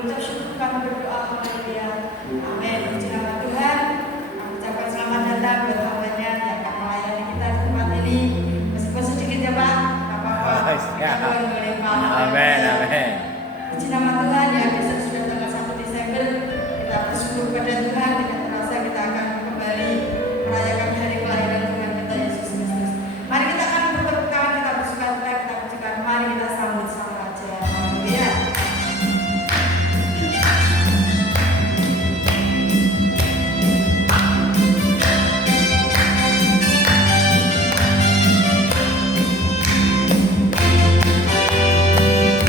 berucap syukur, kami berdoa, haleluya. Amin. Puji nama Tuhan. Kami ucapkan selamat datang buat hambanya yang akan melayani kita di tempat ini. Meskipun sedikit ya Pak, apa-apa. Tuhan melimpah. Amin, amin. Puji nama Tuhan ya, besok sudah tanggal 1 Desember. Kita bersyukur pada Tuhan, tidak terasa kita akan kembali merayakan hari kelahiran Tuhan kita Yesus Kristus. Mari kita akan bertepuk tangan, kita bersuka-cita, kita pujikan. Mari kita sambut sang Raja. Haleluya.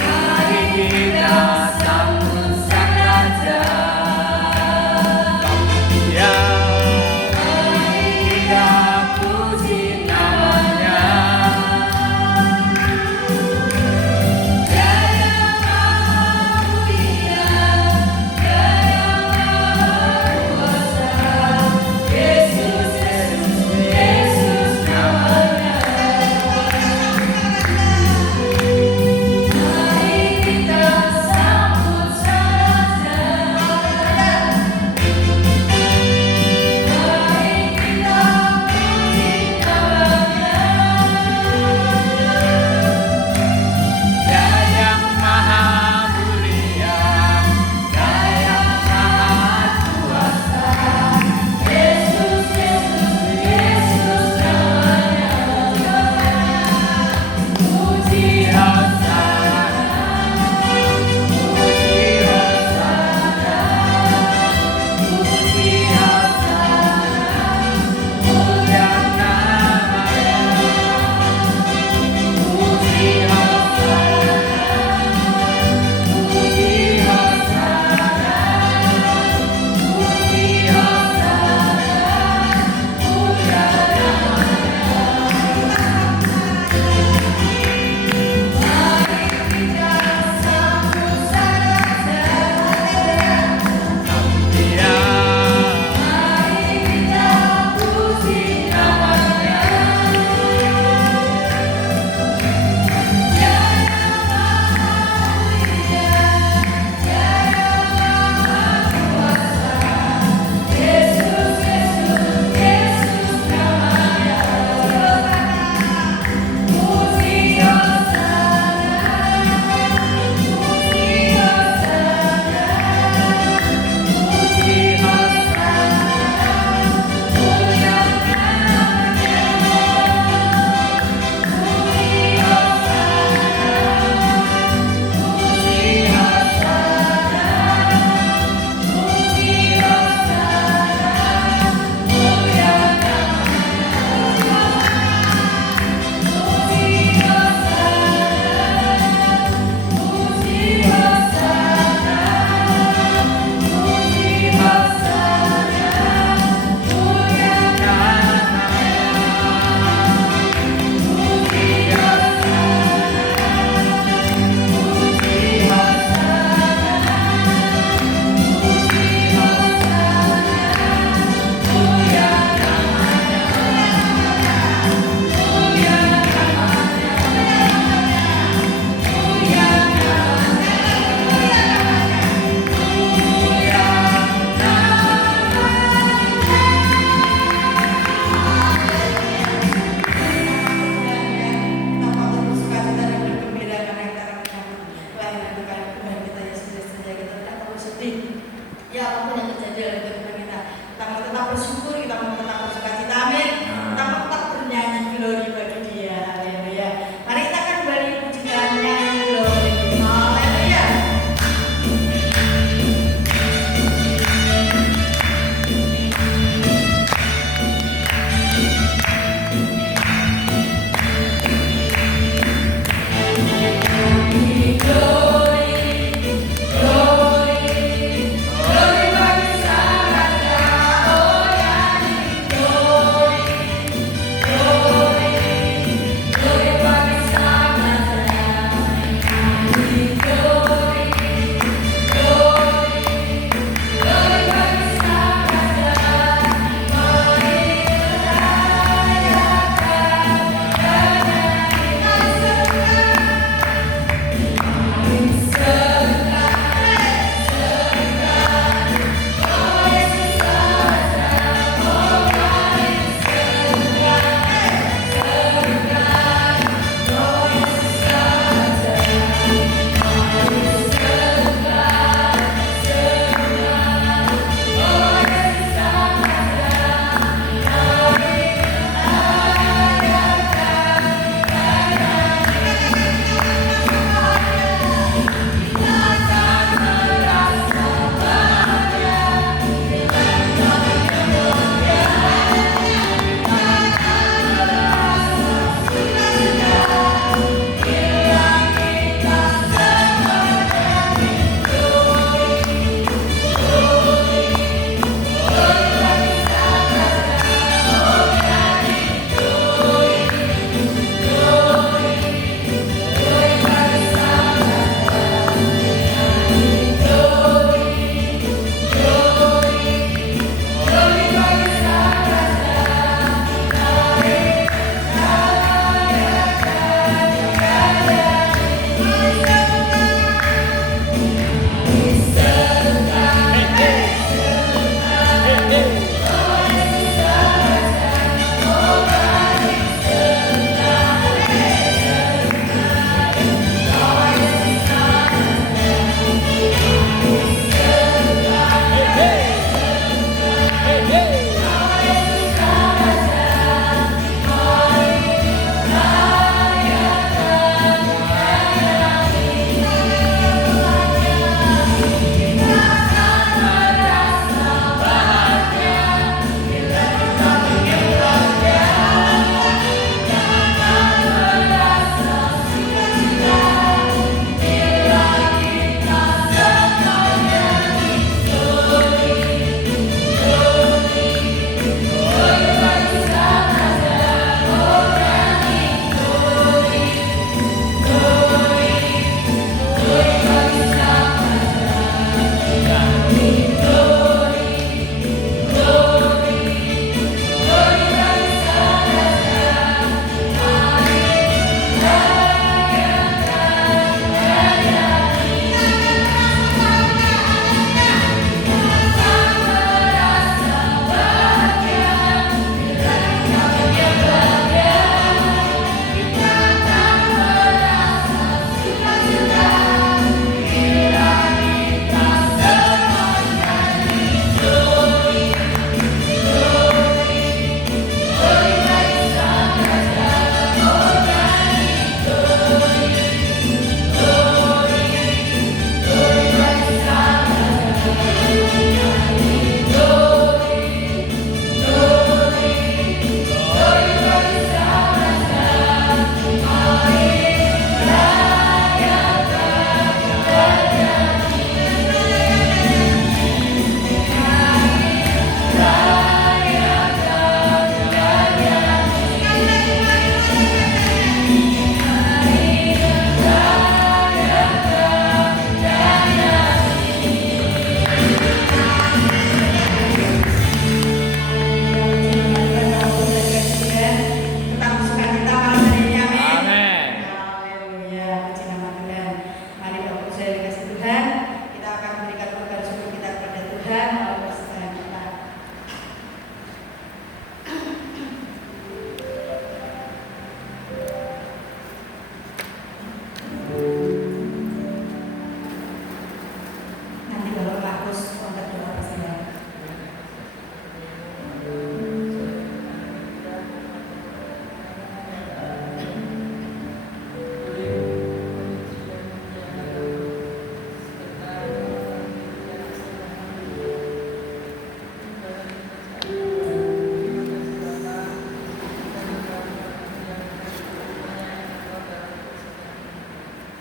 Mari kita sambut sang Raja.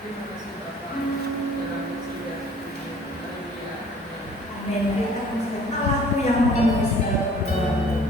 Amin. Kita muslim Allahku yang memenuhi segala kebutuhan.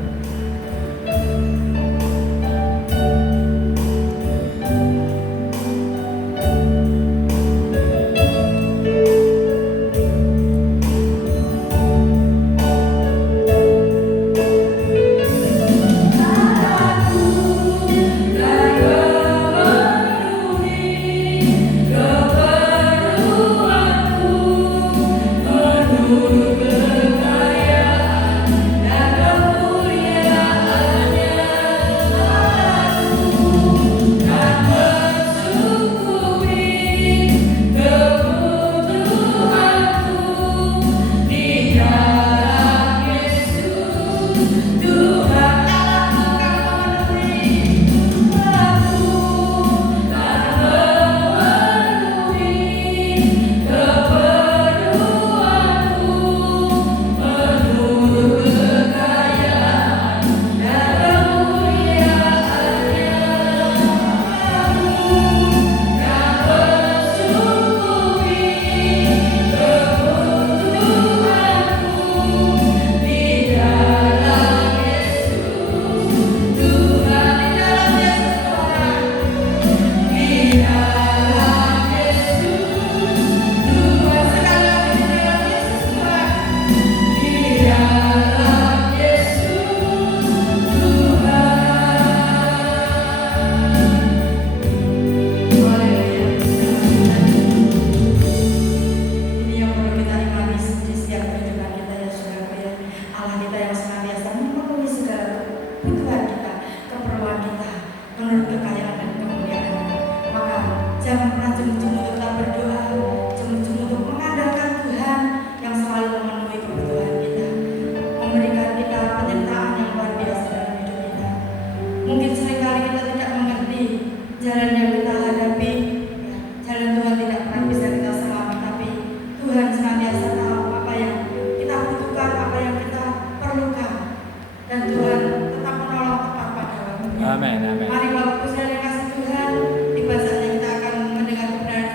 Amin, amin. Mari Bapak Ibu sekalian kasih Tuhan, tiba saatnya kita akan mendengar kebenaran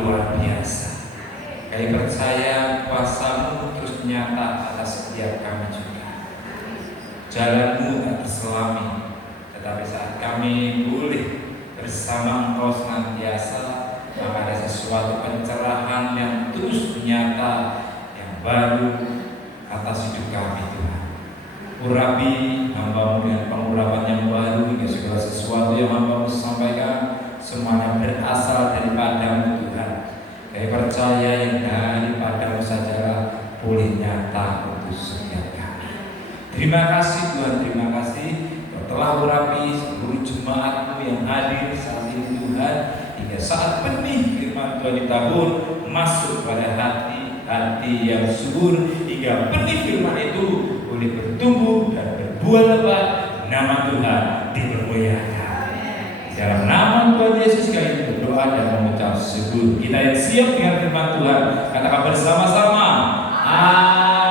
luar biasa. Kami percaya kuasa-Mu terus nyata atas setiap kami juga. Jalan-Mu tak terselami, tetapi saat kami boleh bersama Engkau senantiasa, maka ada sesuatu pencerahan yang terus nyata, yang baru atas hidup kami Tuhan. Urapi hamba-Mu dengan pengurapan yang baru, hingga segala sesuatu yang hamba-Mu sampaikan semuanya berasal daripada-Mu Tuhan. Kami percaya yang daripada-Mu sajalah boleh nyata untuk setiap kami. Terima kasih Tuhan, terima kasih Kau telah urapi seluruh jemaat-Mu yang hadir saat ini Tuhan, hingga saat benih firman Tuhan ditabur masuk pada hati yang subur, hingga benih firman itu boleh bertumbuh dan berbuah lebat. Nama Tuhan dipermuliakan. Dalam nama Tuhan Yesus kami berdoa dan mengucap syukur. Kita yang siap dengan firman Tuhan, katakan bersama-sama.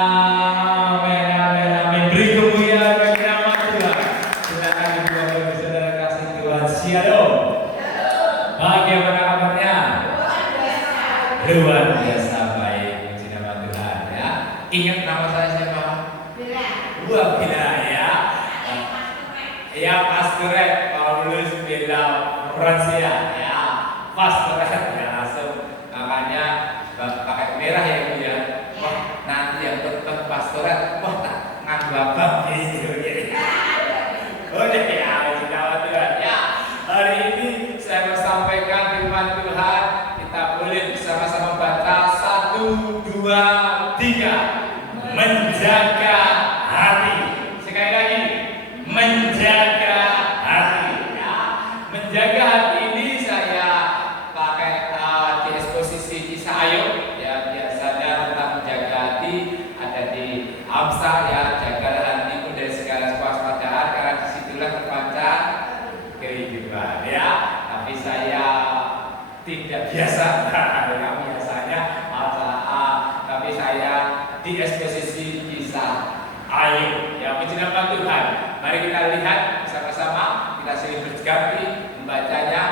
Amin, amin, amin. Beri kemuliaan bagi nama Tuhan. Silakan ibu bapak saudara kasih Tuhan. Shalom. Bagaimana kabarnya? Luar biasa baik. Puji nama Tuhan ya. Ingat nama saya siapa? Bila ya. Ya Pastoret Paulus Bila Francia ya. Pastoret ya langsung makanya pakai merah ya Bu ya. Wah nanti yang tetap pastoret wah tak ngambak gitu ya. Oh ya puji nama Tuhan ya. Hari ini saya mau sampaikan firman Tuhan. Kita boleh bersama-sama baca 1, 2, 3. Menjaga hati. Sekali lagi, menjaga hati. Ya. Menjaga hati ini saya pakai di eksposisi kisah Ayub. Ya, biasanya tentang menjaga hati ada di Amsal ya. Jagalah hatimu dari segala kewaspadaan, karena disitulah terpancar kehidupan. Ya, tapi saya tidak biasa. Biasanya tapi saya di eksposisi kisah Ayub. Ya, puji nama Tuhan. Mari kita lihat bersama-sama. Kita silih berganti membacanya.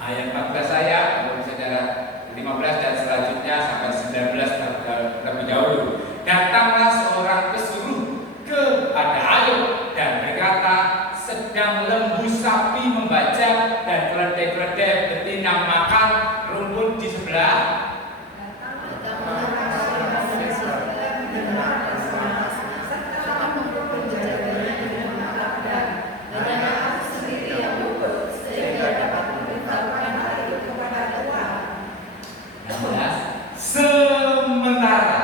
Ayat 14 saya, kemudian saudara 15 dan selanjutnya sampai 19 terlebih dahulu. Datanglah seorang pesuruh kepada Ayub dan berkata, sedang lembu sapi membajak dan keledai-keledai betina makan rumput di sebelah. Sementara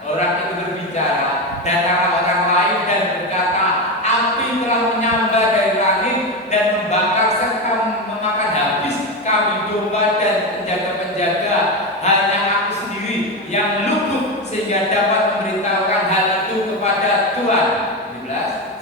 orang itu berbicara, datanglah orang lain dan berkata, api telah menyambar dari langit dan membakar serta memakan habis kambing domba dan penjaga-penjaga. Hanya aku sendiri yang luput sehingga dapat memberitahukan hal itu kepada Tuhan. 17.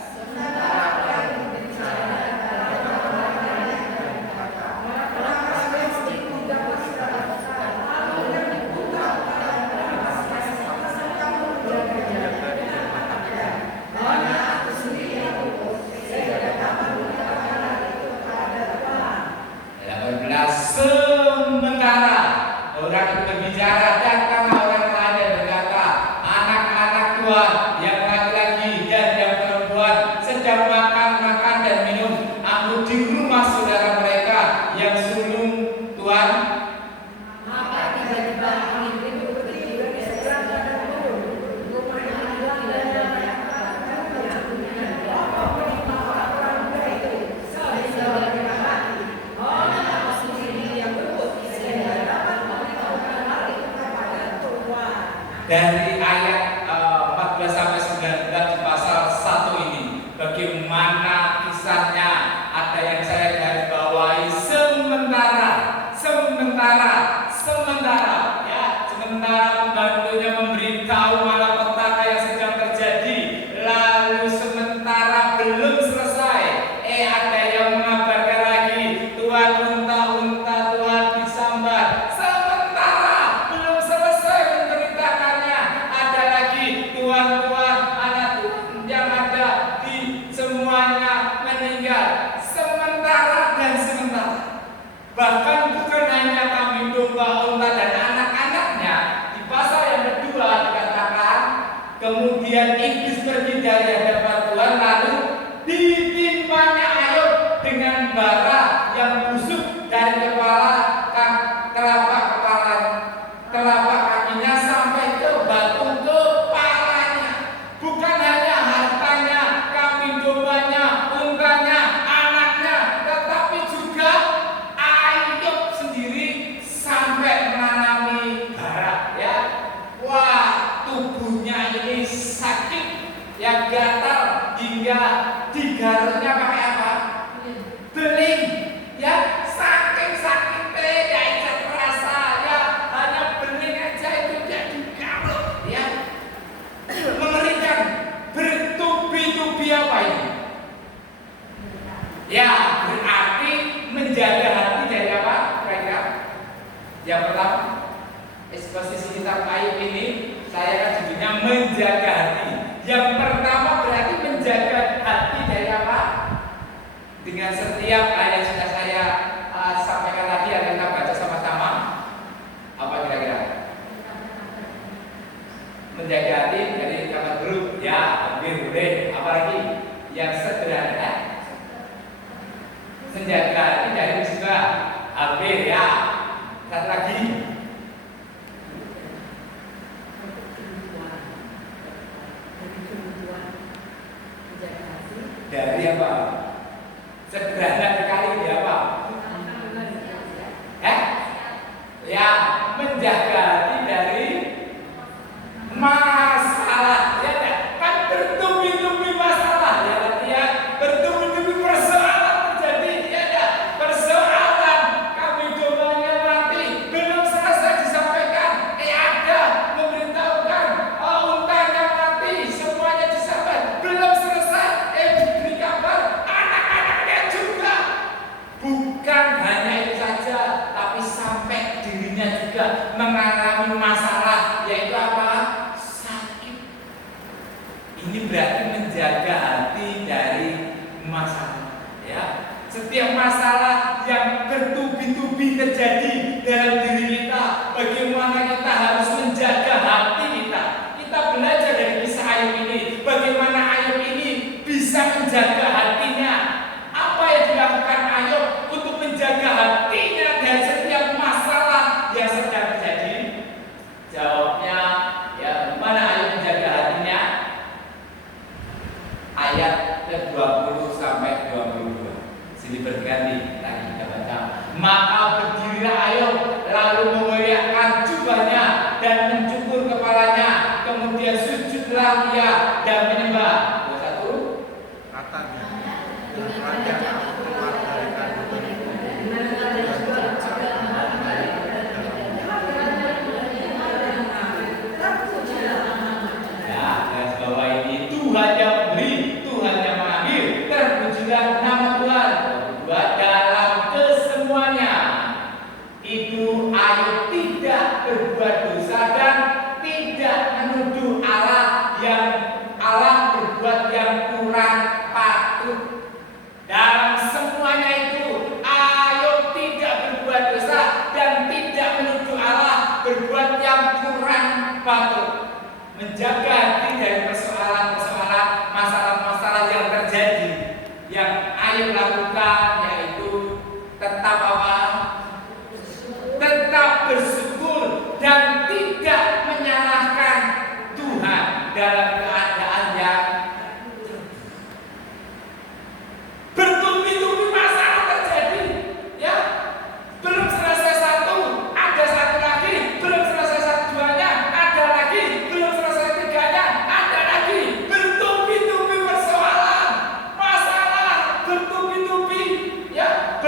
Sementara orang itu berbicara, datanglah orang lain dan berkata, anak-anak Tuhan yang laki-laki dan yang perempuan sedang makan dan minum anggur di rumah saudara mereka yang sulung Tuhan. Maka tiba-tiba angin itu bertiup di seberang dan turun. Rumah itu tidak ada dari ayat 14 sampai 19 di pasal 1 ini, bagaimana kisahnya? Ada yang saya garis bawahi sementara ya, sementara pembantunya memberitahu malapetaka yang sedang terjadi, lalu sementara belum selesai, ada yang mengabarkan lagi, Tuhan unta-unta Tuhan disambar. Sementara belum selesai menceritakannya, ada dalam eksposisi kitab Ayub ini saya akan judulnya menjaga hati. Yang pertama berarti menjaga hati dari apa? Dengan setiap ayat yang sudah saya sampaikan tadi yang kita baca sama-sama. Apa kira-kira? Menjaga hati dari kata grup ya, hampir boleh. Apalagi yang sederhana. Menjaga hati dari juga hampir ya. Satu lagi. Dari apa? Sederhana sekali dari apa? Ya, menjaga hati dari masalah. Ya, kan bertubi-tubi masalah. Ya, artinya bertubi-tubi persoalan terjadi. Ya, persoalan kami domanya mati belum selesai disampaikan. Ada memberitahukan untanya mati, semuanya disampaikan belum selesai. Diberi kabar anak-anaknya juga. Bukan hanya itu saja, tapi sampai dirinya juga mengalami masalah, yaitu apa? Sakit. Ini berarti menjaga hati dari masalah. Ya, setiap masalah yang bertubi-tubi terjadi dalam diri kita, bagaimana kita harus menjaga hati kita. Kita belajar dari kisah Ayub ini, bagaimana Ayub ini bisa menjaga hatinya. Apa yang dilakukan Ayub untuk menjaga hatinya dari setiap masalah yang sedang terjadi? Jawabnya, ya, bagaimana Ayub menjaga hatinya? Ayat ke-20 sampai 22. Sini berganti lagi kita baca. Maka berdirilah Ayub lalu memuliakan jubahnya dan mencukur kepalanya, kemudian sujudlah dia dan menyembah. Satu. Katanya, raja keluar dari kandunganku, Ya, garis bawah ini Tuhan yang memberi, Tuhan yang mengambil. Terpujilah nama Tuhan. Kedua, dalam kesemuanya itu Ayub tidak berbuat dosa dan tidak menuduh Allah yang berbuat yang kurang patut. Dalam semuanya itu Ayub tidak berbuat dosa dan tidak menuduh Allah berbuat yang kurang patut. Menjaga hati dari persoalan-persoalan, masalah-masalah yang terjadi. Yang Ayub lakukan yaitu tetap apa? Tetap bersyukur dan tidak menyalahkan Tuhan dalam keadaan yang bertubi-tubi masalah terjadi. Ya, belum selesai satu, ada satu lagi, belum selesai satu duanya, ada lagi, belum selesai tiganya, ada lagi, bertubi-tubi persoalan, masalah bertubi-tubi. Ya,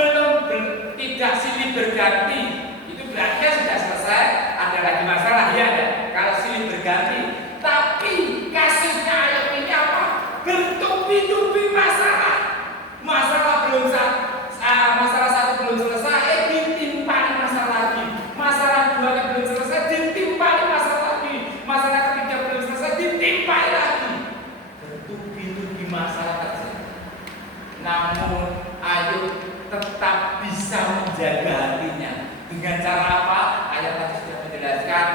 tidak silih berganti. Itu berarti sudah selesai, ada lagi masalah ya. Kalau silih berganti, tapi kasusnya Ayub ini apa? Bertubi-tubi masalah. Masalah satu belum selesai, ditimpani masalah lagi. Masalah dua belum selesai, ditimpani masalah lagi. Masalah ketiga belum selesai, ditimpani lagi. Bertubi-tubi masalah terjadi. Namun Ayub tetap bisa menjaga hatinya. Dengan cara apa? Ayat tadi sudah menjelaskan.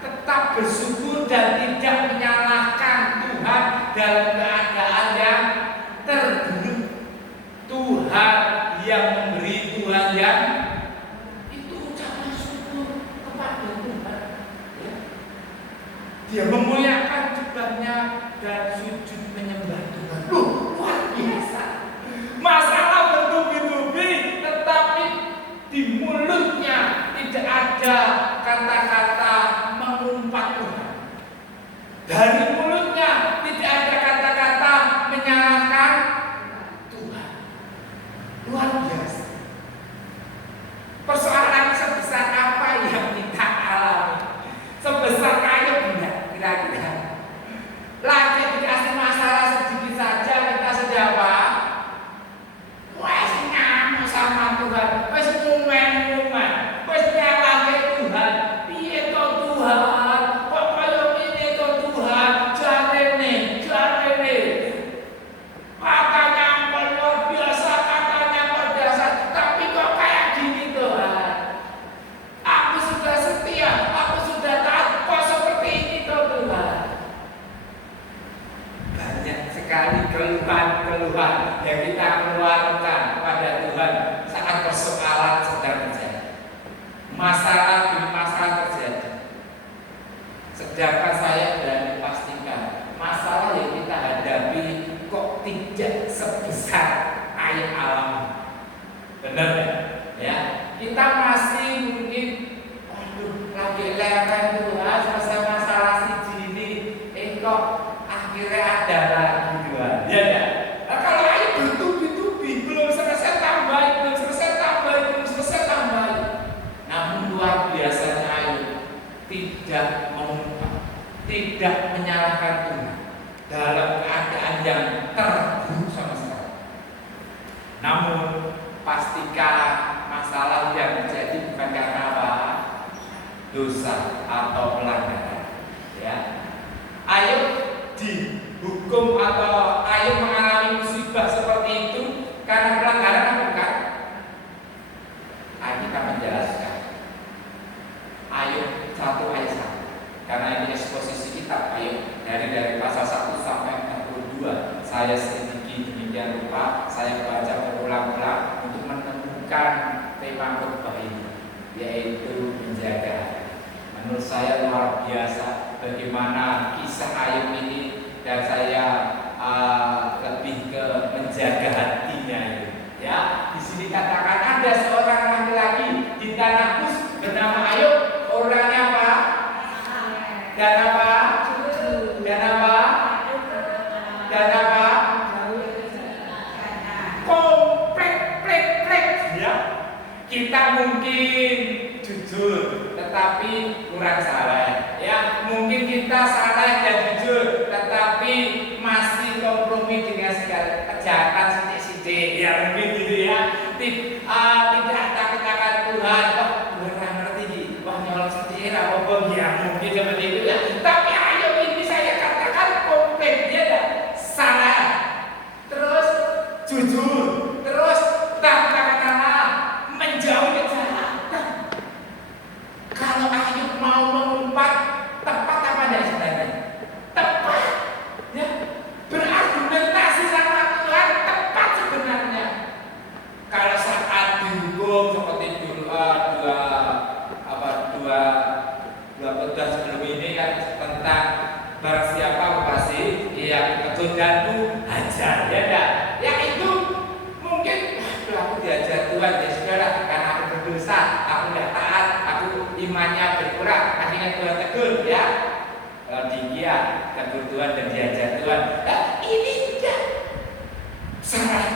Tetap bersyukur dan tidak menyalahkan Tuhan dalam keadaan yang terburuk. Tuhan yang memberi, Tuhan yang itu ucapan syukur kepada Tuhan. Ya. Dia memuliakan jubahnya dan sujud menyembah Tuhan. Luar biasa. Masalah bertubi-tubi, tetapi di mulutnya tidak ada kata-kata mengumpat Tuhan. Dari mulutnya tidak ada kata-kata menyalahkan Tuhan. Luar biasa. Persoalan sebesar apa yang kita alami? Sebesar Ayub enggak kira-kira? Lagi dikasih masalah sedikit saja Kelihatan Tuhan selesai masalah si ini, kok akhirnya ada lagi Tuhan. Ya ya. Nah, kalau ayo bertubi-tubi, belum selesai tambah, belum selesai tambah, belum selesai tambah. Namun luar biasanya ayo tidak mengungkap, tidak menyalahkan Tuhan dalam keadaan yang terburuk sama sekali. Namun pastikan masalah yang terjadi bukan karena apa? Dosa atau pelanggaran. Ya. Ayo dihukum atau ayo mengalami musibah seperti itu karena pelanggaran atau bukan? Ayo kita menjelaskan. Ayo 1 ayat 1. Karena ini eksposisi kitab, ayo dari pasal 1 sampai 42. Saya sedikit demikian rupa, saya baca berulang-ulang untuk menemukan tema khotbah ini, yaitu menjaga. Menurut saya luar biasa bagaimana kisah Ayub ini, dan saya lebih ke menjaga hatinya itu. Ya, di sini katakan ada seorang laki-laki di tanah Uz bernama Ayub, orangnya apa? Dan apa? Dan apa? Dan apa? Komplek, ya. Kita mungkin jujur, tetapi kurang salah. Ya, mungkin kita salah dan jujur, tetapi masih kompromi dengan segala kejahatan sidik-sidik. Ya mungkin gitu ya. Tidak takut akan Tuhan. Oh, Tuhan ngerti. Wah, nyolong sendiri apa ya mungkin seperti itu ya. Tapi ayo ini saya katakan komplek dia dah salah. Terus jujur, terus takut akan Allah, menjauhi kejahatan. Kalau Ayub mau mengumpat, tepat apa tidak sebenarnya? Tepat, ya. Berargumentasi sama Tuhan tepat sebenarnya. Kalau saat dihukum seperti dua khotbah sebelum ini kan tentang barang siapa pasti yang kekejut dan tuh hajar, ya dah. Ya itu mungkin aku diajar Tuhan ya saudara, karena aku berdosa, aku tidak taat, aku imannya berkurang, akhirnya Tuhan tegur ya. Kalau dia tegur Tuhan dan diajar Tuhan, ini tidak salah,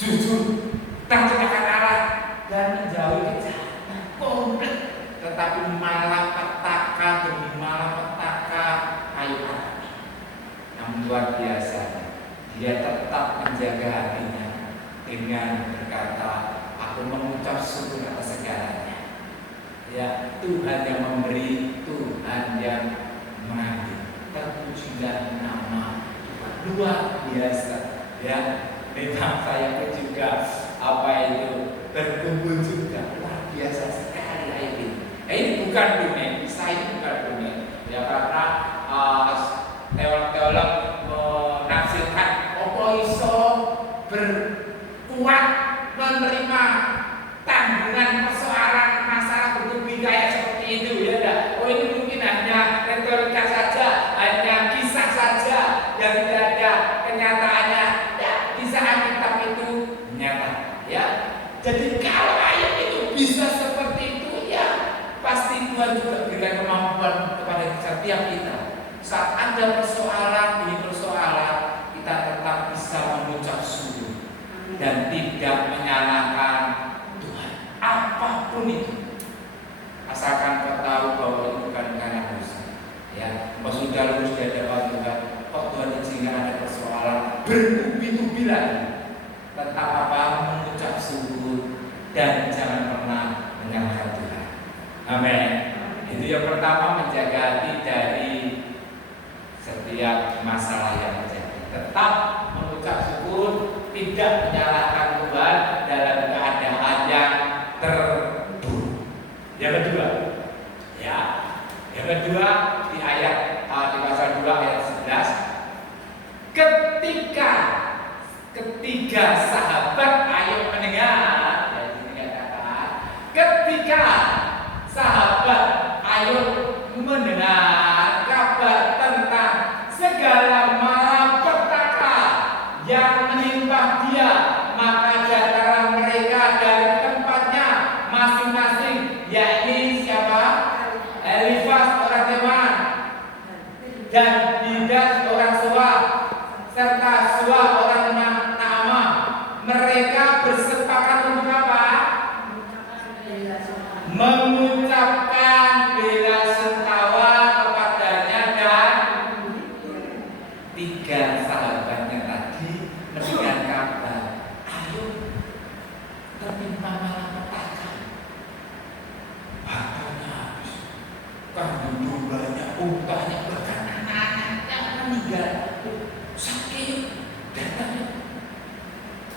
jujur, takut akan Allah dan menjauhi kejahatan komplit. Tetapi malapetaka demi malapetaka Ayub alami. Namun luar biasa, dia tetap menjaga hatinya dengan berkata, aku mengucap syukur atas segalanya. Ya, Tuhan yang memberi, Tuhan yang mengambil. Terpujilah nama Tuhan. Luar biasa. Ya, memang saya pun juga berkumpul juga. Luar biasa sekali Ayub ini. Ini bukan dunia, kisah ini bukan dunia. Ya karena teolog-teolog menafsirkan opo iso berkuat menerima tanggungan persoalan masalah bertubi kayak seperti itu ya. Oh ini mungkin hanya retorika saja, hanya kisah saja yang tidak ada kenyataannya. Ya, kisah Alkitab itu nyata. Ya, jadi kalau Ayub itu bisa seperti itu ya, pasti Tuhan juga berikan kemampuan kepada setiap kita. Saat ada persoalan demi persoalan, kita tetap bisa mengucap syukur dan tidak menyalahkan Tuhan. Apapun itu, asalkan kau tahu bahwa itu bukan karena dosa. Ya, kau sudah lurus di hadapan Tuhan. Kok Tuhan izinkan ada persoalan bertubi-tubi lagi? Tetap mengucap syukur dan jangan pernah menyalahkan Tuhan. Amin. Itu yang pertama, menjaga hati dari setiap masalah yang terjadi. Tetap mengucap syukur, tidak menyalahkan Tuhan dalam keadaan yang terburuk. Yang kedua, ya, yang kedua di ayat di pasal 2 ayat 11, ketika sahabat Ayub mendengar, ya, ini katakan, ketika sahabat Ayub mendengar kabar tentang segala malapetaka yang menimpa dia, maka datanglah mereka dari tempatnya masing-masing, yakni siapa? dan Bidat orang Suwa serta Suwa orang Naamah. Mereka bersepakat untuk apa? Mengucapkan bela sungkawa kepadanya dan tiga sahabatnya tadi memberikan kabar, ayo terima malam petaka, hartanya habis, kambing dombanya, untanya, bahkan anak-anaknya meninggal. Saking datangnya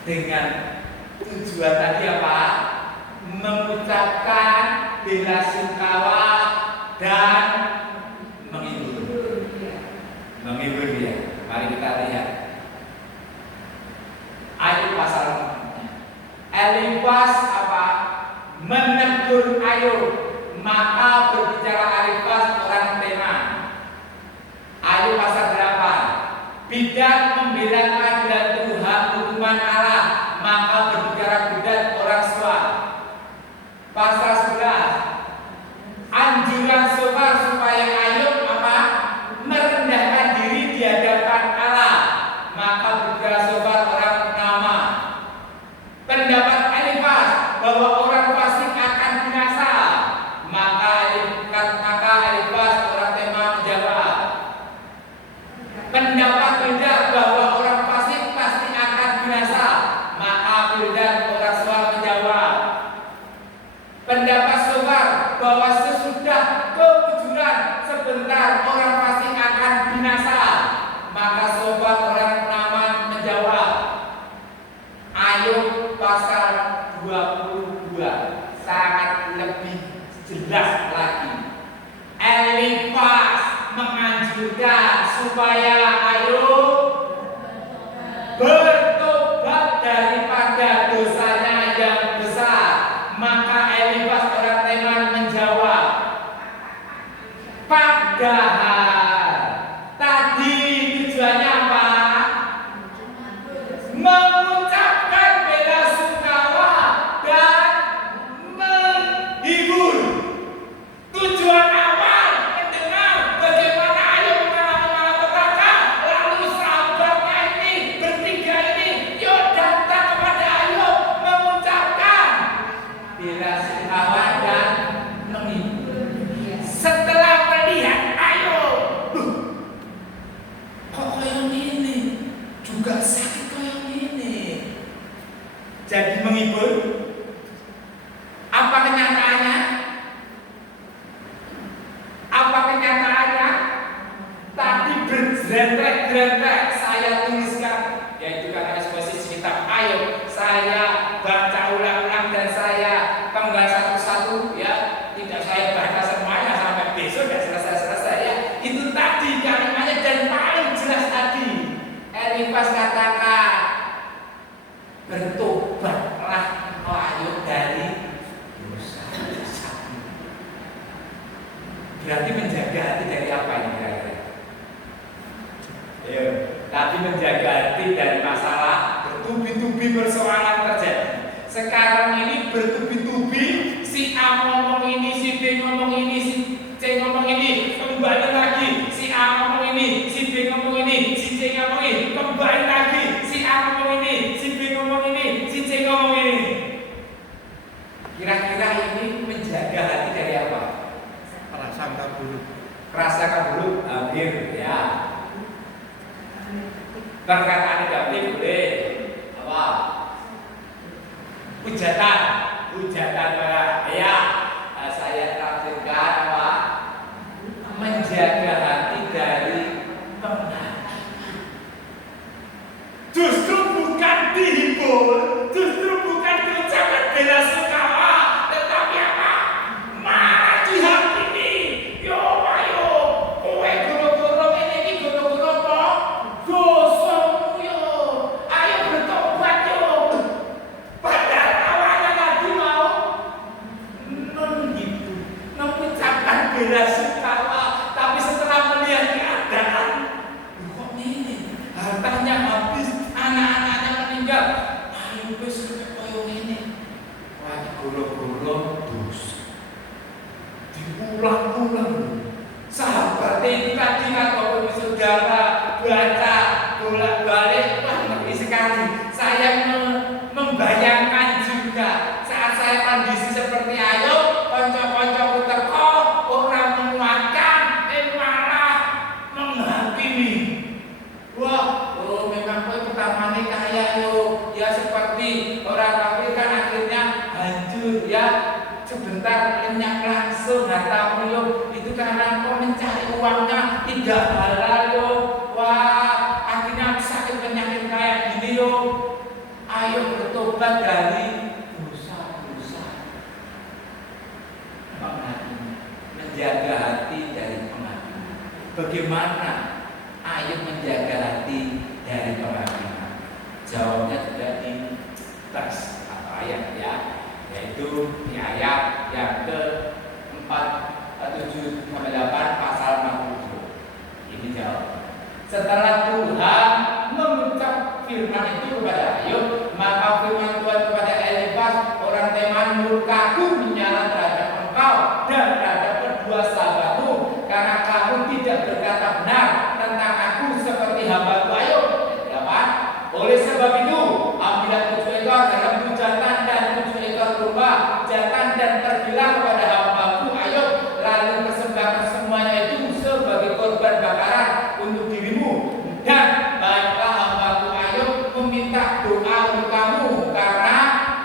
dengan tujuan tadi apa? Mengucapkan bela sungkawa dan menghibur dia. Mari kita lihat ayat pasal Elifas apa? Menegur Ayub, maka berbicara Elifas orang Teman. Ayub pasal 8. Bidat membela keadilan Tuhan, hukuman Allah, maka berbicara Bidat orang Suwa. Pasal 11. Anjuran Sofar supaya Ayub apa? Merendahkan diri di hadapan Allah, maka berbicara Sofar orang Naamah. Pendapat Elifas bahwa orang fasik akan binasa, maka Elifas orang Teman menjawab. Pendapat Bidat bahwa orang fasik pasti akan binasa, maka Bidat orang Suwa menjawab. Pendapat Sofar bahwa sesudah kebujuran sebentar orang fasik akan binasa, maka Sofar orang Naamah menjawab. Ayub pasal 22 sangat lebih jelas lagi. Elifas menganjurkan supaya Ayub bertobat daripada dosanya yang besar, maka Elifas orang Teman menjawab, padahal tadi tujuannya apa? Mengucapkan bela sungkawa dan menghibur. Tujuan awal mendengar bagaimana Ayub mengalami malapetaka, lalu sahabatnya ini bertiga ini yuk datang kepada Ayub mengucapkan bela sungkawa dan menghibur. Setelah melihat Ayub, kok kayak gini, juga sakit kayak gini, jadi menghibur. Apa kenyataannya? Apa kenyataannya? Tadi berjrentrek-jrentrek saya tuliskan, yaitu karena eksposisi kitab Ayub. Saya baca ulang-ulang dan saya penggal satu-satu, ya. Tidak saya baca semuanya sampai besok dan selesai-selesai, ya. Itu tadi kalimatnya dan paling jelas tadi. Elifas katakan, bertobatlah Ayub dari dosa. Berarti menjaga hati dari apa ini kira-kira? Ya, tadi menjaga hati dari masalah bertubi-tubi persoalan terjadi. Sekarang ini bertubi-tubi, si A ngomong ini, si B ngomong ini, si C ngomong ini, kembali lagi, si A ngomong ini, si B ngomong ini, si C ngomong ini, kembali lagi, si A ngomong ini, si B ngomong ini, si C ngomong ini. Kira-kira ini menjaga hati dari apa? Prasangka buruk. Prasangka buruk, hampir, ya. Perkataan negatif boleh apa? Hujatan pada ya. Saya tafsirkan apa? Menjaga hati dari penghakiman. Justru bukan dihibur, justru bukan diucapkan bela sungkawa, tetapi apa? Malah dihakimi. Yo, ayo, kowe goro-goro ini goro-goro apa? Dosamu yo. Ayo bertobat yo. Padahal awalnya tadi mau menghibur, mengucapkan bela sungkawa, tapi setelah melihat keadaan, kok ini hartanya habis, anak-anaknya meninggal, ayo wis koyo ngene. Wah, golo-golo dosa. Diulang-ulang. Sahabat ini tadi kan saudara baca bolak-balik, wah ngerti sekali. Saya membayangkan juga saat saya kondisi seperti Ayub, konco-koncoku teko orang menguatkan, malah menghakimi. Wah, memang kau pertamanya kaya yo, ya seperti orang kafir kan akhirnya hancur ya. Sebentar lenyap langsung hartamu yo, itu karena kau mencari uangnya tidak halal yo. Wah, akhirnya sakit penyakit kayak gini yo. Ayo bertobat dari dosa-dosa. Menjaga hati dari penghakiman. Bagaimana ayo menjaga hati dari penghakiman? Jawabnya juga di teks atau ayat ya, yaitu di ayat yang ke-7-8 pasal 60. Ini jawab. Setelah Tuhan mengucap firman itu kepada Ayub, maka firman Tuhan kepada Elifaz orang Teman, murkaku menyala terhadap engkau dan terhadap kedua sahabatmu, karena kamu tidak berkata benar tentang aku seperti hamba-Ku Ayub. Oleh sebab itu, ambillah 7 ekor dalam jantan dan 7 ekor domba jantan dan pergilah kepada hamba-Ku Ayub, lalu persembahkan semuanya itu sebagai korban bakaran untuk dirimu, dan baiklah hamba-Ku Ayub meminta doa untuk kamu, karena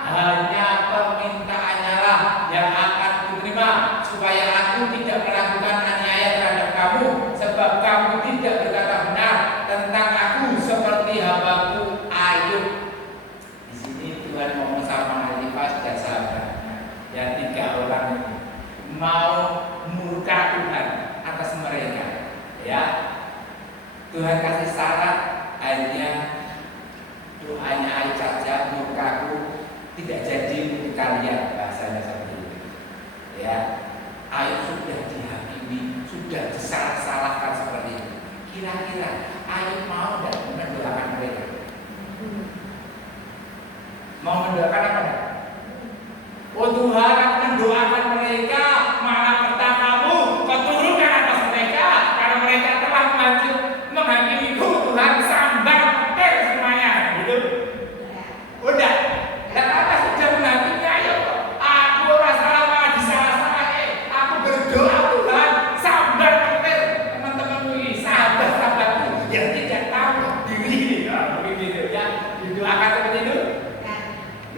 hanya permintaannya lah yang akan kuterima, supaya aku tidak melakukan aniaya terhadap kamu, sebab kamu tidak berkata benar tentang aku seperti hamba-Ku Ayub. Di sini Tuhan ngomong sama Elifaz dan sahabatnya, yang 3 orang ini mau murka Tuhan atas mereka. Ya, Tuhan kasih syarat, akhirnya doanya Ayub saja, murkaku tidak jadi untuk kalian, bahasanya seperti itu. Ya, Ayub sudah dihakimi, sudah disalah-salahkan seperti itu. Kira-kira Ayub mau tidak mendoakan mereka? Mau mendoakan apa? Oh Tuhan, aku mendoakan mereka, malah pertamamu kau turunkan atas mereka, karena mereka telah menghakimiku. Tuhan, sambar petir semuanya, gitu. Udah, dan apa sudah menghakimi Ayub? Aku masalah malah disalah-salah. Aku berdoa Tuhan, sambar petir. Teman-temanmu ini, sahabat-sahabatku yang tidak tahu diri, begitu ya, didoakan seperti itu.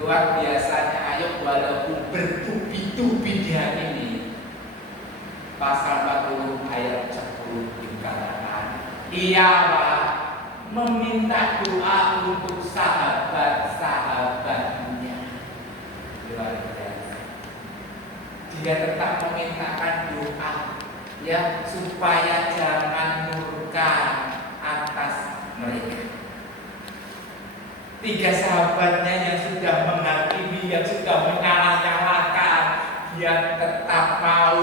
Luar biasanya Ayub walaupun bertubi-tubi dihakimi. Pasal 40 ayat 10 dikatakan, ia meminta doa untuk sahabat-sahabatnya. Luar biasa. Dia tetap memintakan doa ya, supaya jangan murka atas mereka. 3 sahabatnya yang sudah menghakimi, yang sudah menyalah-nyalahkan, dia tetap mau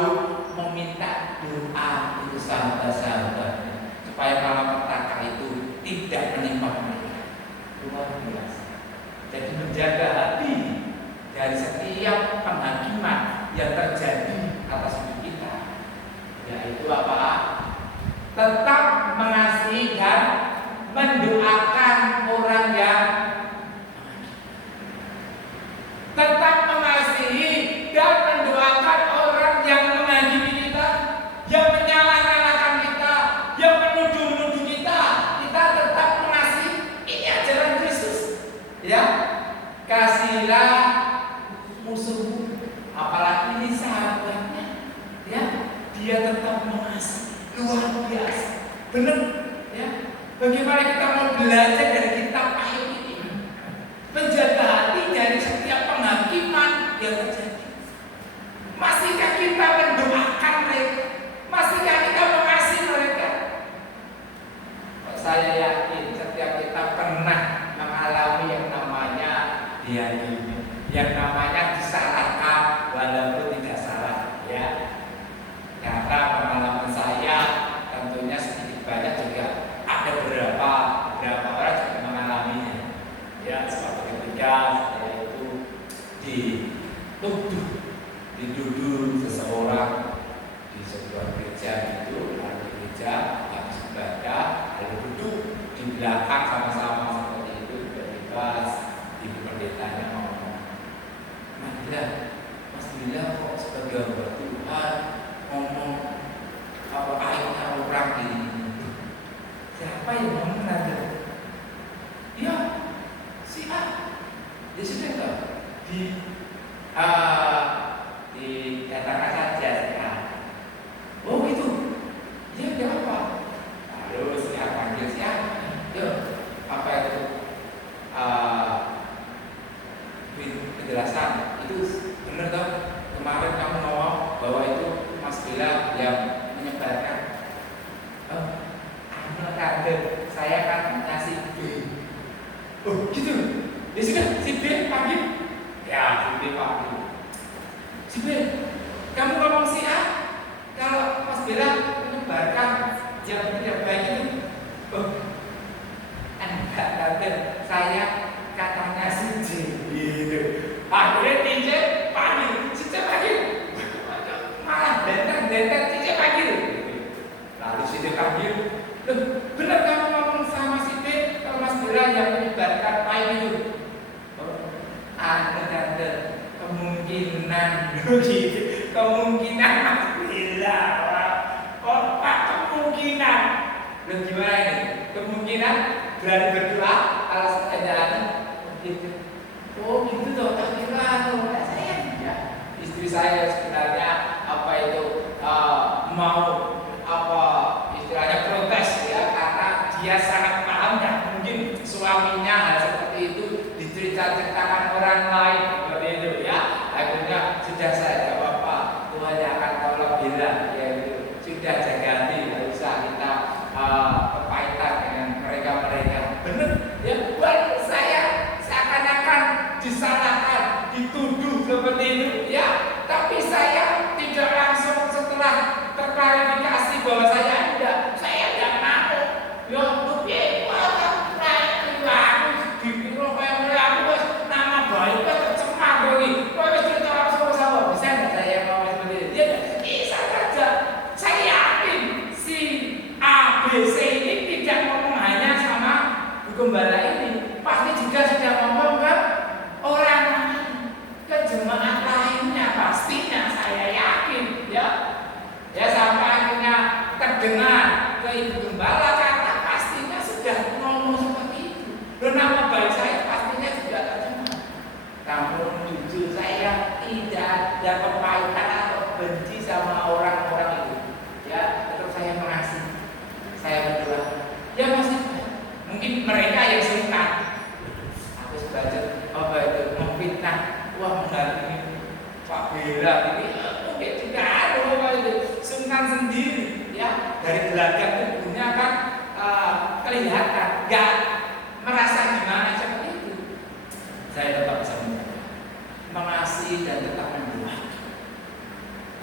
meminta doa untuk sahabat-sahabatnya, supaya malapetaka itu tidak menimpa mereka. Luar biasa. Jadi menjaga hati dari setiap penghakiman yang terjadi atas hidup kita, yaitu apa? Tetap mengasihi dan mendoakan orang yang tetap mengasihi dan mendoakan orang yang menghakimi kita, yang menyalah-nyalahkan kita, yang menuduh-nuduh kita. Kita tetap mengasihi. Ini ajaran Kristus. Ya, kasihlah musuhmu, apalagi ini sahabatnya. Ya, dia tetap mengasihi. Luar biasa. Benar? Ya. Bagaimana kita mau belajar dari kitab Ayub ini? Menjaga hati dari setiap penghakiman yang terjadi. Masihkah kita mendoakan mereka? Masihkah kita mengasihi mereka? Saya yakin setiap kita pernah mengalami yang namanya dihakimi, yang namanya disalahkan walaupun tidak salah, ya. Karena pengalaman saya tentunya sedikit banyak juga ada beberapa orang juga mengalaminya. Ya, suatu ketika saya itu dituduh seseorang di sebuah gereja itu, gereja habis ibadah belakang sama-sama seperti itu bebas. Ibu pendetanya ngomong, Mas Bila kok sebagai hamba Tuhan ngomong apa ayatnya orang ini? Siapa yang ngomong nanti? Ya, si A. Dia sudah tahu dikatakan saja si A. Oh gitu. Ya dia apa? Lalu si A panggil si A. Yo, apa itu? Penjelasan itu benar toh? Kemarin kamu ngomong bahwa itu Mas Bila yang menyebarkan. Oh, kader saya kan ngasih B. Oh gitu. Ya sudah si B panggil. Ya si B panggil. Si B, kamu ngomong si A kalau Mas Bila menyebarkan yang tidak baik itu. Oh, enggak kader saya katanya si J. Gitu. Akhirnya DJ panggil, si C panggil. Malah denter si C panggil. Lalu si C panggil. Loh, benar kamu ngomong sama si B kalau Mas Bila yang menyebarkan main itu? Oh, ada kemungkinan gitu. Kemungkinan Mas Bila. Oh, Pak, kemungkinan. Loh, gimana ini? Kemungkinan berani berdoa alas keadaannya begitu. Oh gitu toh, tak kira saya ya. Istri saya sebenarnya apa itu mau apa istilahnya protes ya, karena dia sangat paham dan mungkin suaminya hal seperti itu diceritakan orang lain seperti itu ya. Akhirnya sudah saya jawab, Pak, Tuhan yang akan tolong Bila ya itu sudah jaga hati, tidak usah kita kepahitan dengan mereka. Benar ya, buat saya seakan-akan disalahkan, dituduh seperti itu ya, tapi saya tidak langsung setelah terklarifikasi bahwa saya tidak mau ya lebih nama baik tercemar lagi cerita sama bisa nggak saya mau seperti itu ya bisa saja. Saya yakin si A, B, C ini tidak ngomong hanya sama gembala ini, pasti juga sudah ngomong ke orang lain, ke jemaat lainnya, pastinya saya yakin ya sampai akhirnya terdengar ke ibu gembala karena pastinya sudah ngomong seperti itu. Dan nama baik saya pastinya juga tercemar. Namun jujur saya tidak ada kepahitan atau benci sama orang-orang itu ya, tetap saya mengasihi, saya berdoa ya masih mungkin mereka yang sungkan. Aku sebaca apa itu memfitnah, wah menghakimi Pak Bila ini mungkin juga ada apa itu sungkan sendiri ya, dari belakang tubuhnya kan kelihatan nggak merasa gimana seperti itu. Saya tetap bisa mengasihi dan tetap mendoakan.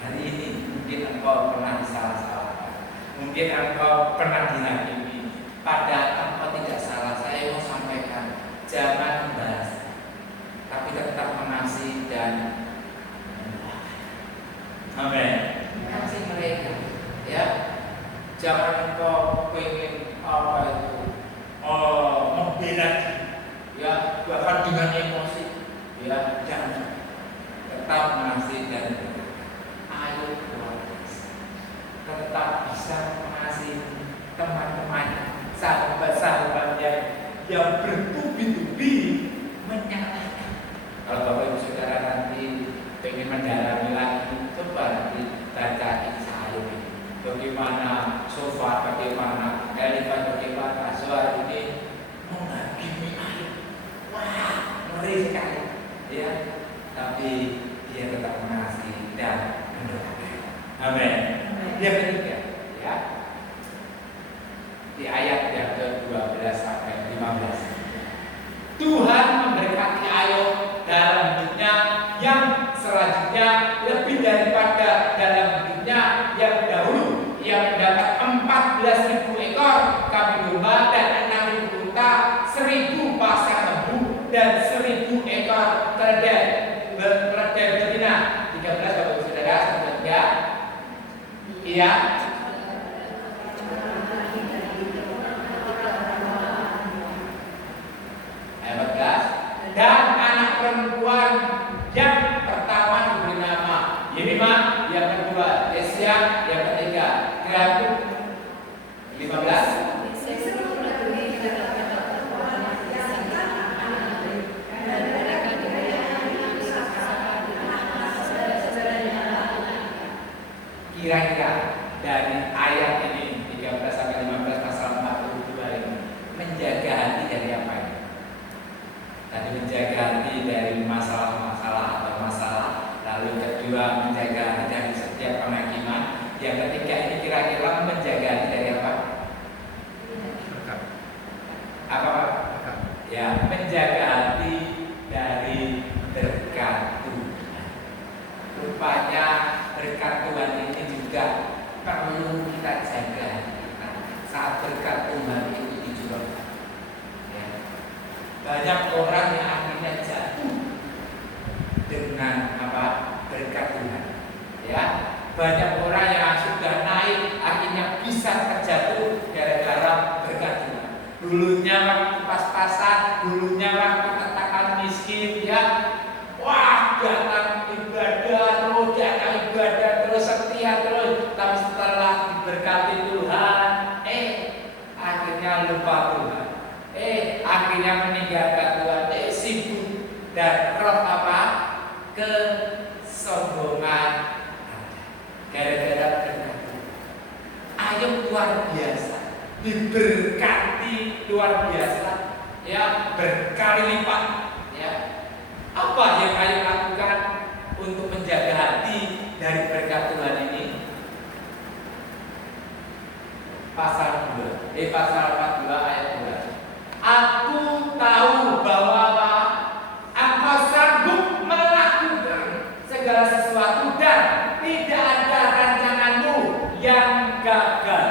Hari ini mungkin engkau pernah disalah-salahkan, mungkin engkau pernah dihakimi, padahal engkau tidak salah. Saya mau sampaikan, jangan membahas, tapi tetap mengasihi dan mendoakan. Amin. Kasih mereka, ya. Jangan engkau pengen apa itu, membela, ya, bahkan dengan emosi, ya, jangan. Tetap mengasihi dan mendoakan. Ayo keluarga, tetap bisa mengasihi teman-teman, sahabat-sahabat yang bertubi-tubi menyatakan. Kalau Bapak Ibu Saudara nanti ingin mendalami lagi, coba nanti baca kisah ini. Bagaimana Sofar, bagaimana Elifas, bagaimana Zohar ini menghakimi ayat. Wah, ngeri sekali, ya. Tapi dia tetap mengasihi dan mendoakan. Amin. Yang ketiga, ya. Di ayat yang ke-12 sampai 15. Tuhan memberkati Ayub dalam hidupnya yang selanjutnya lebih daripada dalam hidupnya yang dahulu. Ia mendapat 14.000 ekor kambing domba dan 6.000 unta, 1.000 pasang lembu dan 1.000 ekor keledai betina. 13 Bapak Saudara, selanjutnya. Iya. Gerakan 15. Kira-kira dari ayat ini 13 sampai 15 pasal 42 ini menjaga hati dari apa ini? Tadi menjaga hati dari masalah-masalah atau masalah, lalu kedua menjaga hati dari setiap penghakiman, yang ketiga ini kira-kira menjaga hati dari apa? Berkat. Apa Pak? Berkat. Ya, menjaga hati dari berkat Tuhan. Rupanya berkat Tuhan ini juga perlu kita jaga saat berkat Tuhan itu dicurahkan. Ya. Banyak orang yang akhirnya jatuh dengan apa? Berkat Tuhan. Ya, banyak orang yang sudah naik akhirnya bisa terjatuh gara-gara berkat Tuhan. Dulunya waktu pas-pasan, dulunya waktu katakan miskin, ya, wah datang ibadah terus setia terus, tapi setelah diberkati Tuhan, akhirnya lupa Tuhan, akhirnya meninggalkan Tuhan, sibuk dan roh apa? Kesombongan gara-gara berkat Tuhan. Ayo luar biasa, diberkati luar biasa, ya berkali lipat, ya. Apa yang ayo lakukan untuk menjaga hati dari berkat Tuhan ini? Pasal 42 ayat 2. Aku tahu bahwa engkau sanggup melakukan segala sesuatu dan tidak ada rancanganmu yang gagal.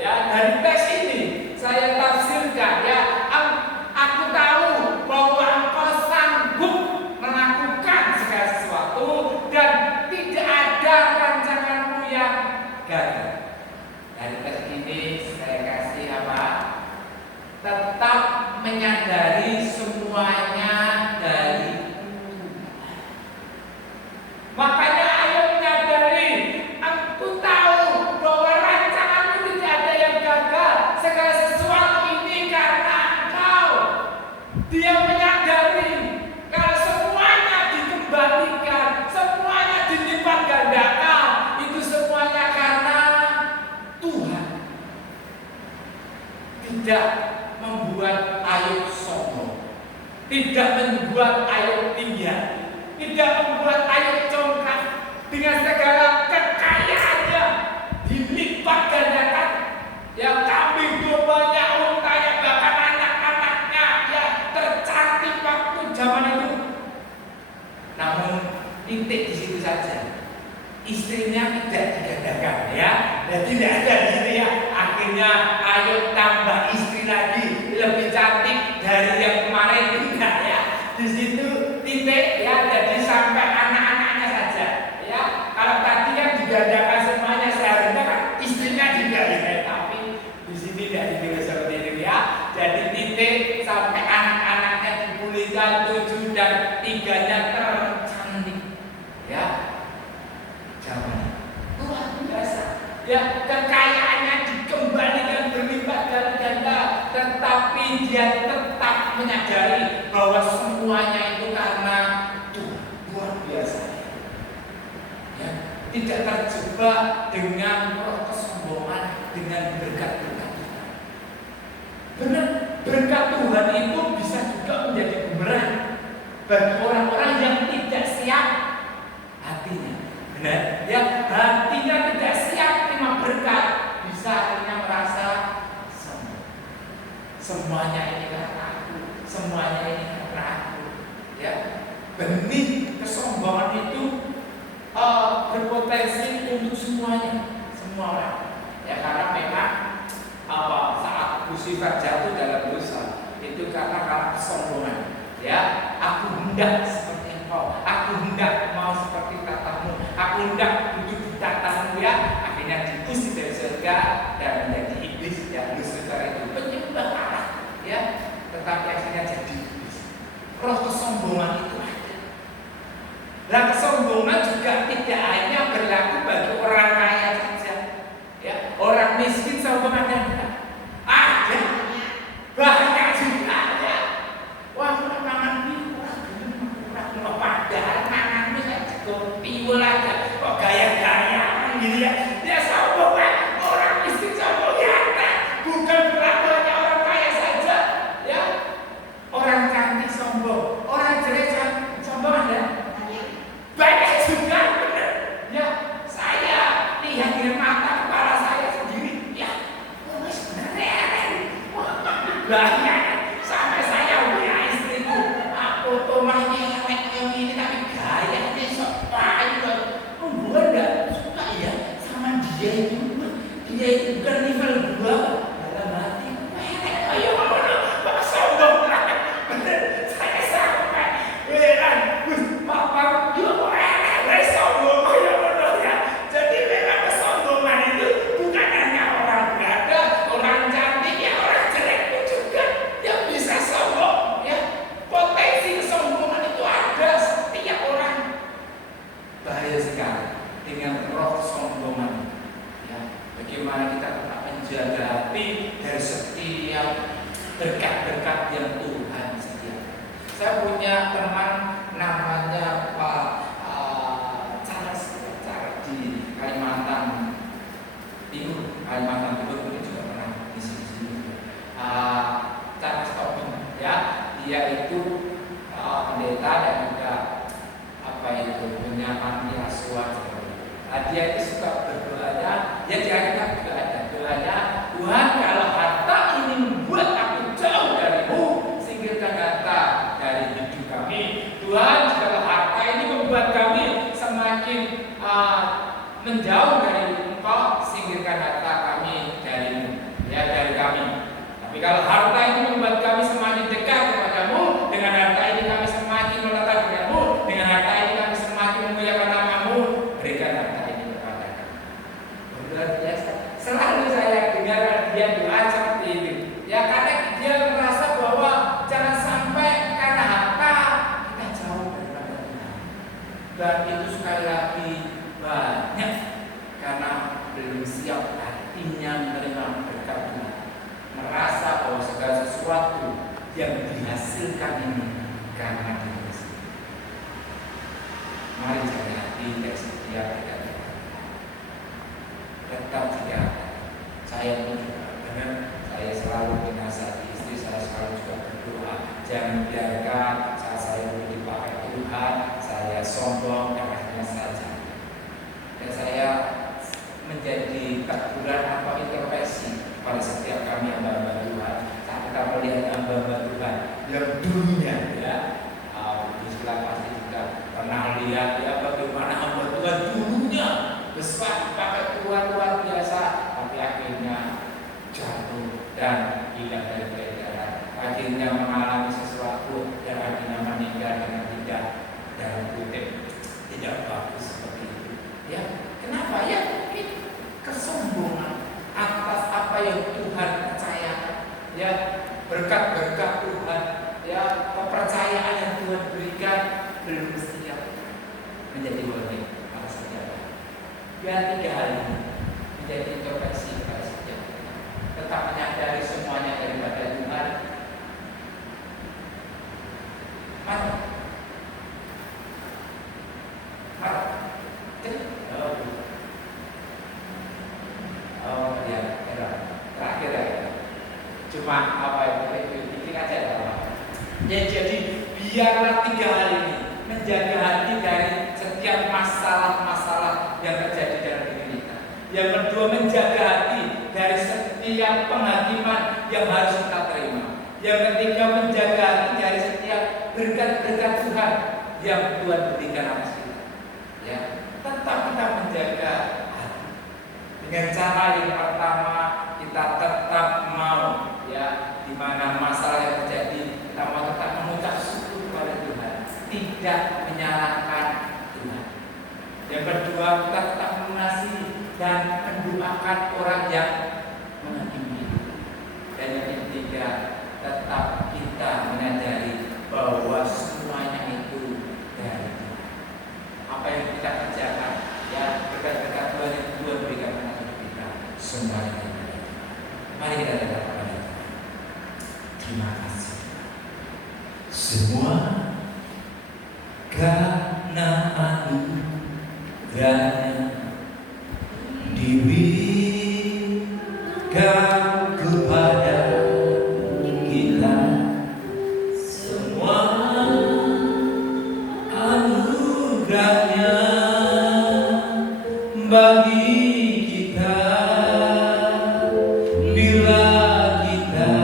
Ya, dari teks ini saya tafsirkan, ya, aku tahu bahwa engkau sanggup melakukan segala sesuatu dan tidak ada rancanganmu yang gagal. Dari teks ini saya kasih apa? Tetap menyadari semuanya dari Tuhan. Makanya ayo menyadari, aku tahu bahwa rancanganmu tidak ada yang gagal. Segala sesuatu ini karena engkau. Dia menyadari kalau semuanya dikembalikan, semuanya dilipat gandakan, itu semuanya karena Tuhan. Tidak membuat Ayub sombong, tidak membuat Ayub tinggi, tidak membuat Ayub congkak. Dengan segala kekayaannya dilipat gandakan, yang kambing dombanya, untanya, bahkan anak-anaknya, ya tercantik waktu zaman itu. Namun titik di situ saja, istrinya tidak digandakan, ya, dan tidak ada di sini, ya. Akhirnya Ayub tambah istri lagi lebih cantik dari yang kemarin, tidak, ya. Di situ titik, ya, jadi sampai anak-anaknya saja, ya. Kalau tadi yang digandakan semuanya seharusnya kan istrinya juga, ya, tapi di sini tidak dipilih seperti itu, ya. Jadi titik sampai anak-anaknya dipulihkan 7 dan 3-nya tercantik, ya. Zaman luar biasa, ya, kekayaannya dikembalikan berlipat ganda, tetapi dia tetap menyadari bahwa semuanya itu karena Tuhan. Luar biasa, ya, tidak terjebak dengan roh kesombongan, dengan berkat-berkat Tuhan. Benar, berkat Tuhan itu bisa juga menjadi bumerang bagi orang-orang yang tidak siap hatinya. Benar, ya, hatinya tidak siap terima berkat, bisa akhirnya merasa sombong. Semuanya ini karena aku, semuanya ini karena aku, ya. Benih kesombongan itu berpotensi untuk semuanya, semua orang, ya, karena memang saat Lucifer jatuh dalam dosa itu karena kesombongan, ya. Aku hendak seperti engkau, aku hendak mau seperti tatamu, aku hendak duduk di tatamu, ya. Akhirnya diusir dari surga dan menjadi iblis, ya. Lucifer itu penyembah Allah, ya, tetapi akhirnya jadi iblis. Roh kesombongan itu ada. Nah, kesombongan juga tidak hanya berlaku bagi orang kaya saja, ya. Banyak sampai saya punya istriku. Aku rumahnya yang ini tapi gayanya sok payu. Membuat enggak suka ya sama dia itu. Dia itu bukan level 2 dalam hati. Ayo Pak sombong lah. Saya sampai beneran Papa yo sombong ya. Jadi memang kesombongan itu bukan hanya orang gagah, orang cantik, ya orang jelek pun juga yang bisa sombong ya. Potensi kesombongan itu ada setiap orang. Bahaya sekali dengan roh kesombongan ya. Bagaimana kita tetap menjaga hati dari setiap berkat-berkat yang Tuhan sediakan. Saya punya teman namanya Pak Charles di Kalimantan Timur. Kalimantan Timur mungkin juga pernah di sini. Charles Tobing ya, dia itu pendeta dan juga punya panti asuhan. Dia itu suka berdoanya, ya di Alkitab juga ada doanya, Tuhan kalau harta ini membuat aku jauh darimu, singkirkan harta dari hidup kami. Tuhan kalau harta ini membuat kami semakin menjauh dari Engkau, singkirkan harta kami darimu, ya dari kami. Tapi kalau harta ini membuat kami semakin dekat kepadamu, dengan harta ini kami semakin melekat denganmu, dengan harta ini kami semakin memuliakan namamu, berikan harta ini kepada kami. Luar biasa. Selalu saya dengar dia doa seperti itu. Ya karena dia merasa bahwa jangan sampai karena harta kita jauh daripada Tuhan. Dan itu sekali lagi banyak karena belum siap hatinya menerima berkat Tuhan. Merasa bahwa segala sesuatu yang dihasilkan ini karena diri sendiri. Mari jaga hati dari setiap berkat Tuhan. Tetap jaga. Saya pun juga benar. Saya selalu menasihati istri saya, selalu juga berdoa. Jangan biarkan saat saya dipakai Tuhan, saya sombong dan akhirnya saja. Dan saya menjadi teguran atau introspeksi pada setiap kami hamba-hamba Tuhan. Saat kita melihat hamba-hamba Tuhan yang dulunya ya, di sebelah pasti juga pernah lihat ya bagaimana hamba Tuhan dulunya besar pakai Tuhan luar biasa, tapi akhirnya jatuh dan hilang dari peredaran. Akhirnya mengalami sesuatu yang akhirnya meninggal dengan dalam kutip tidak bagus seperti itu. Ya, kenapa ya? Kesombongan atas apa yang Tuhan percayakan, ya berkat-berkat Tuhan, ya kepercayaan yang Tuhan berikan belum siap menjadi wali pada setiap hari. Biar 3 hari menjadi introspeksi pada setiap hari. Tetap menyadari semuanya daripada Tuhan. Mari. Terakhir ya. Cuma pikir aja ya. Jadi biarlah 3 hari ini menjaga hati dari setiap masalah-masalah yang terjadi dalam diri kita. Yang kedua, menjaga hati dari setiap penghakiman yang harus kita terima. Yang ketiga, menjaga hati dari setiap berkat-berkat Tuhan yang Tuhan berikan atas kita. Ya, tetap kita menjaga hati. Dengan cara yang pertama, kita tetap mau ya, di mana masalah yang terjadi kita mau tetap mengucap syukur kepada Tuhan, tidak menyalahkan Tuhan. Yang kedua, kita tetap mengasihi dan mendoakan orang yang menghakimi. Dan yang ketiga, tetap kita menyadari bahwa semuanya itu dari Tuhan. Apa yang kita kerjakan, ya berkat-berkat Tuhan yang Tuhan berikan kepada kita, semuanya dari Tuhan. Mari kita tetap kepada Tuhan. Terima kasih. Semua karena anugerahnya diberikan kepada kita. Semua anugerahnya bagi kita bila kita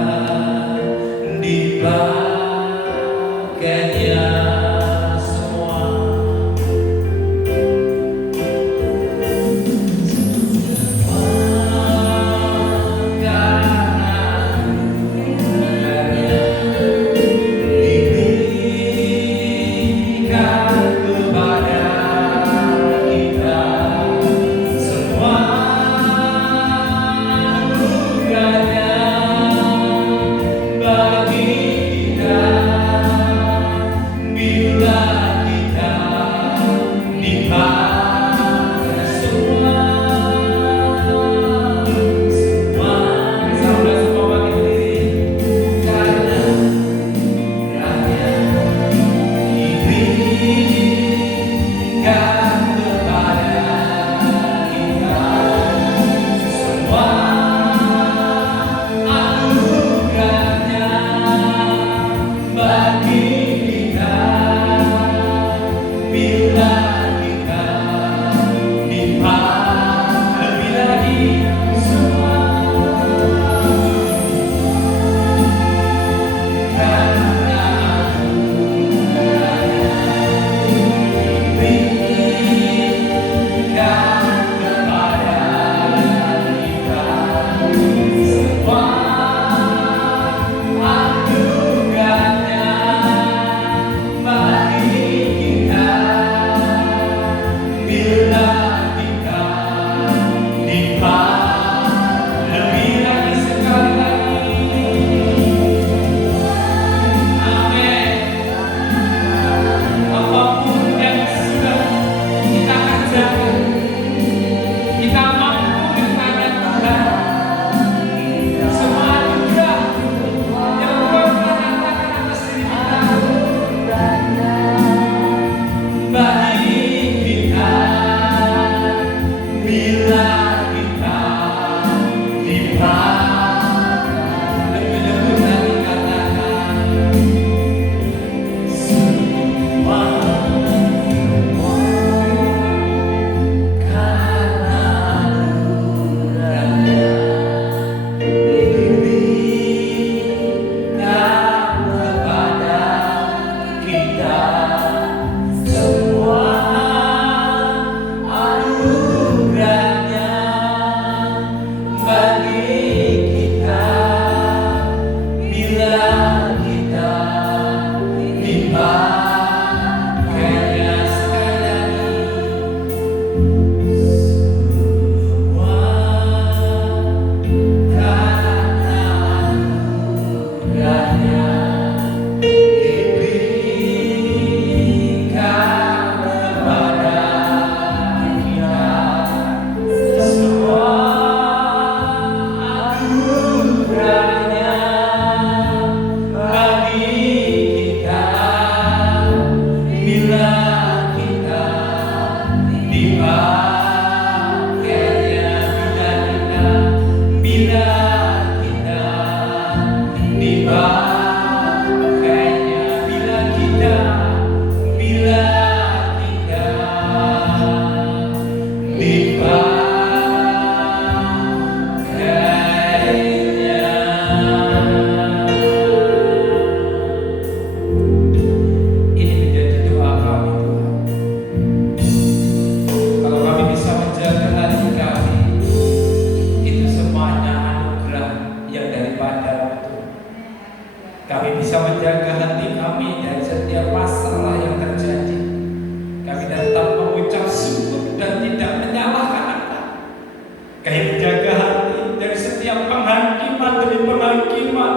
menjaga hati dari setiap penghakiman demi penghakiman,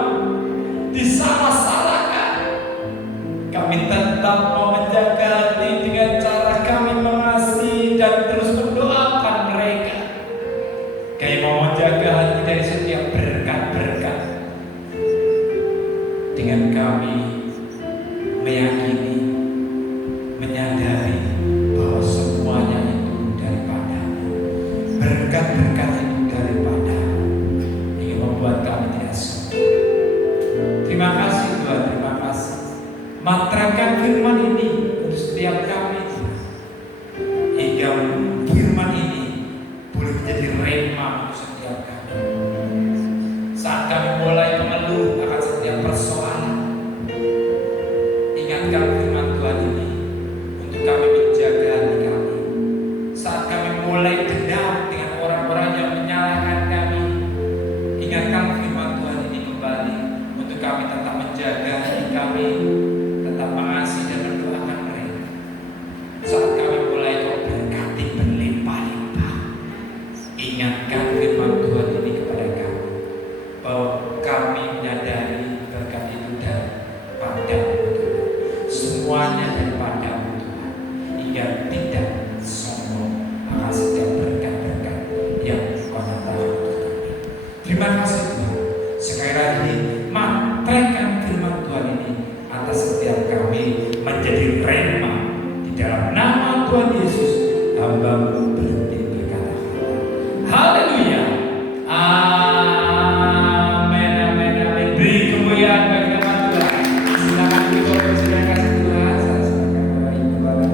disalah-salahkan. Kami tetap mau menjaga hati dengan cara kami mengasihi dan terus mendoakan mereka. Kami mau menjaga hati dari setiap berkat-berkat dengan kami meyakini, menyadari bahwa semuanya itu daripada-Mu. Berkat-berkat itu daripada-Mu, ingin membuat kami tidak sombong. Terima kasih Tuhan, terima kasih. Matrakan firman ini untuk setiap kami, hingga firman ini boleh menjadi rema untuk setiap kami. Saat kami mulai mengeluh akan setiap persoalan, ingatkan firman Tuhan ini untuk kami menjaga hati kami. Saat kami mulai dendam dengan orang-orang yang menyalahkan kami, ingatkan firman Tuhan ini kembali untuk kami tetap menjaga hati kami, tetap mengasihi dan mendoakan mereka. Saat kami mulai berkati berlimpah-limpah, ingatkan firman Tuhan ini kepada kami bahwa kami menyadari berkat itu daripada-Mu Tuhan. Semuanya daripada-Mu Tuhan, hingga tidak sombong akan setiap berkat-berkat yang Kau nyatakan untuk kami. Terima kasih Tuhan. Sekali lagi matikan firman Tuhan ini atas setiap kami menjadi rema. Di dalam nama Tuhan Yesus, hamba-Mu berhenti berkata-kata. Haleluya. Amin, amin, amin. Beri kemuliaan bagi nama Tuhan. Silakan kita persilakan Tuhan. Saya silakan Bapak Ibu Bapak.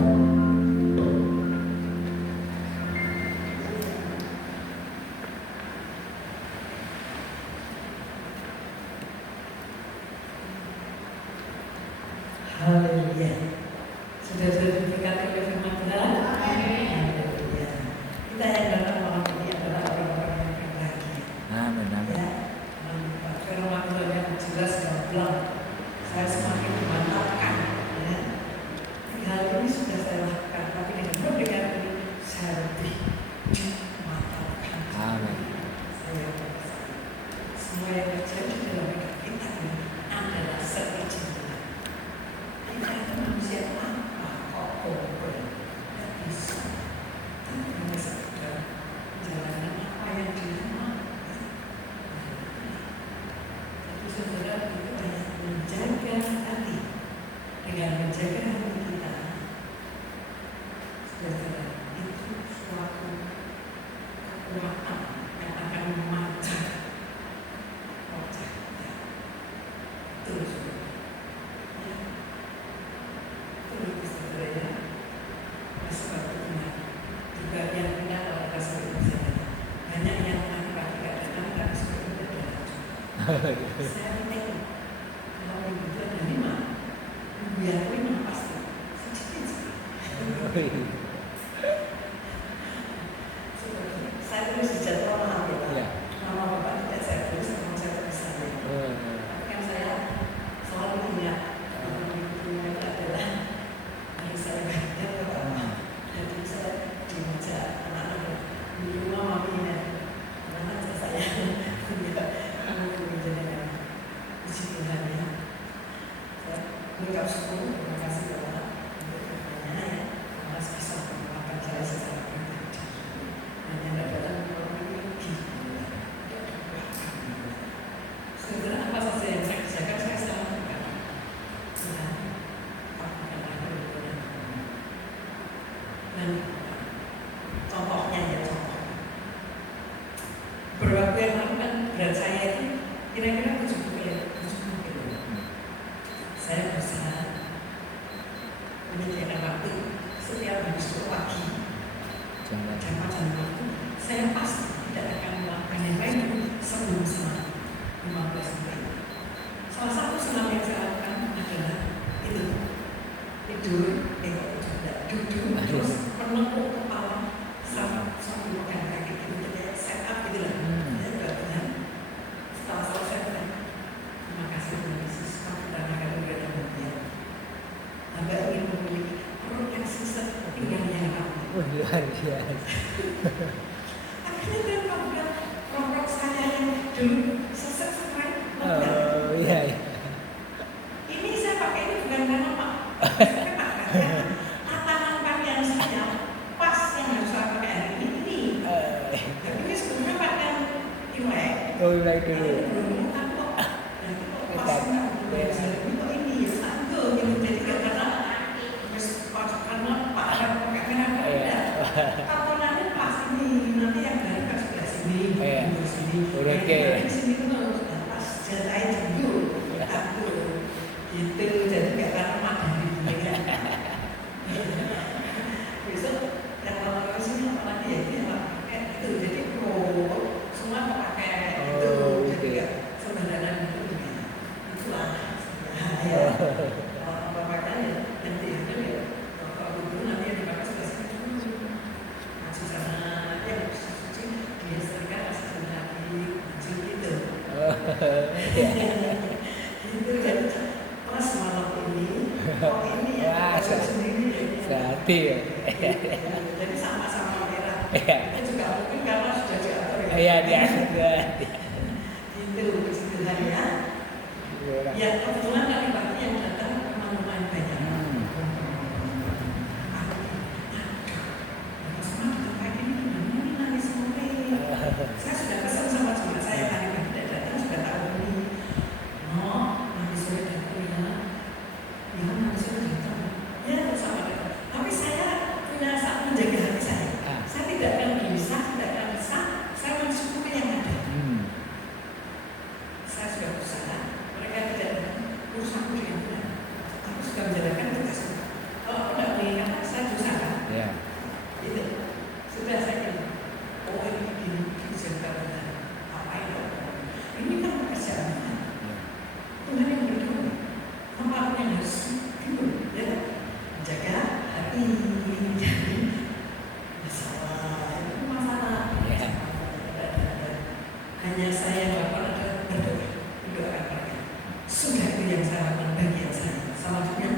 Haleluya. Sudah diberkati oleh firman Tuhan. Haleluya. Kita yang datang malam ini adalah orang-orang yang berbahagia. Amin, amin. Ya, firman Tuhan yang jelas dan bilang, saya semakin dimantapkan. Ya, hal ini sudah saya lakukan, tapi dengan pernikahan ini saya lebih dimantapkan. Amin. Saya berkata, semua yang terjadi dalam hidup kita ini adalah seperti Tuhan. Kita itu manusia apa kok komplain? Tidak bisa. Tidak bisa sekedar jalanan apa yang diterima. Tapi saudara itu hanya menjaga hati. Dengan menjaga hati kita, saudara, itu suatu kekuatan yang akan memajak wajah kita. Terus, ya. Terus saudara ya. Oleh sebab itu juga yang pindah kalau kita sering misalnya banyak yang laki-laki tidak datang tapi sebenarnya tidak datang juga. Saya ingin kalau minggu itu ada 5, minggu yang 5 pasti sedikit sekali. Saya tulis di jadwal malam ya. Nama Bapak tidak saya tulis, nama saya tulis saja. Tapi kan saya selalu ingat kalau minggu itu adalah hari saya baca pertama. Jadi saya dibaca anak-anak di rumah maminya. Karena saya punya buku jenengan. Puji Tuhan ya. Saya mengucap syukur, terima kasih Bapak untuk bertanya ya. Mas bisa mendoakan saya secara pribadi. Hanya tidak datang memiliki. Saudara, apa saja yang saya kerjakan saya selalu lakukan. Ya, lakukan aku. Dan contohnya ya contoh. Beberapa yang lalu kan berat saya itu kira-kira 70 kilo. Saya berusaha menyediakan waktu setiap habis pagi jam 4 waktu. Saya pasti tidak akan melakukan yang lain sebelum senam 15 menit. Salah satu senam yang saya lakukan adalah itu tidur, duduk terus menekuk kepala sambil pegang kaki itu jadi set up gitu lah. Ya benar. Setelah selesai terima kasih Tuhan Yesus karena kami berada di hamba ingin memiliki perut yang sisa tinggal yang rapi. Luar biasa. Akhirnya dulu sesuai. Oh iya. Ini saya pakai ini bukan karena Pak. Saya pakai tatanan pakaian saya pas yang harus saya pakai hari ini. Tapi ini sebelumnya pakaian imlek. Oh Imlek dulu. Belum kan kok. Nanti kok pas ini kok ini ya satu gitu. Jadi gak karena karena Pak Arab pakai merah beda. Tatanannya pas ini nanti yang dari ke sebelah sini, ke sini. Oke. Di sini tuh harus pas jatai dulu. Aku gitu jadi gak karena matahari ini. Besok yang orang sini apalagi ya dia pakai itu jadi pro semua pakai itu jadi gak sebenarnya itu itulah ya apa pakainya nanti itu ya kalau dulu nanti yang dipakai sebelah sini masih sana ya suci dia seringkan masih lagi kecil gitu itu jadi pas malam ini oh ini ya sendiri Berarti ya. jadi sama-sama merah itu juga mungkin karena sudah diatur ya Iya dia juga. gitu kesimpulannya ya kebetulan tadi pagi yang datang teman-teman banyak saya sudah pesan sama jemaat saya tadi pagi tidak datang sudah tahu ini nanti sore datang ya nanti sore datang ya terus sama datang tapi saya punya saat menjaga hati saya tidak akan bisa saya mensyukuri yang ada saya sudah berusaha mereka tidak urusanku dengan benar aku sudah menjalankan tugas kalau aku tidak mengingatkan saya berusaha gitu sudah saya kira oh ini begini jaga benar apa ini kan pekerjaan Tuhan yang berdoa apa yang harus gitu ya menjaga hati dari masalah itu masalah hanya saya yang lakukan adalah berdoakan mereka sudah itu yang saya lakukan bagian saya selanjutnya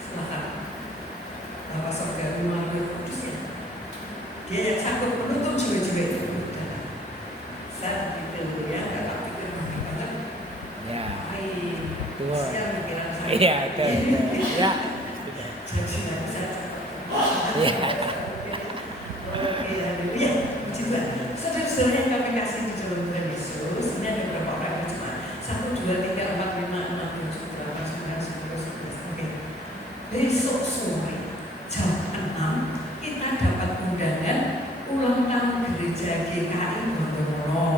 silakan Bapak Saudara melalui Kudus ya dia yang sanggup menutup jiwa-jiwa itu saya gitu ya nggak pikir banget Ya. Betul. Pikiran saya Iya betul. Ya. saya sudah bisa Iya. oke ya coba saudara-saudara yang kami kasih di dalam Tuhan Yesus ini ada beberapa orang yang cuma 1, 2, 3, 4, 5, 6, 7, 8, 9, 10, 11 oke besok sore jam 6 kita dapat undangan ulang tahun gereja GKI Bondowono.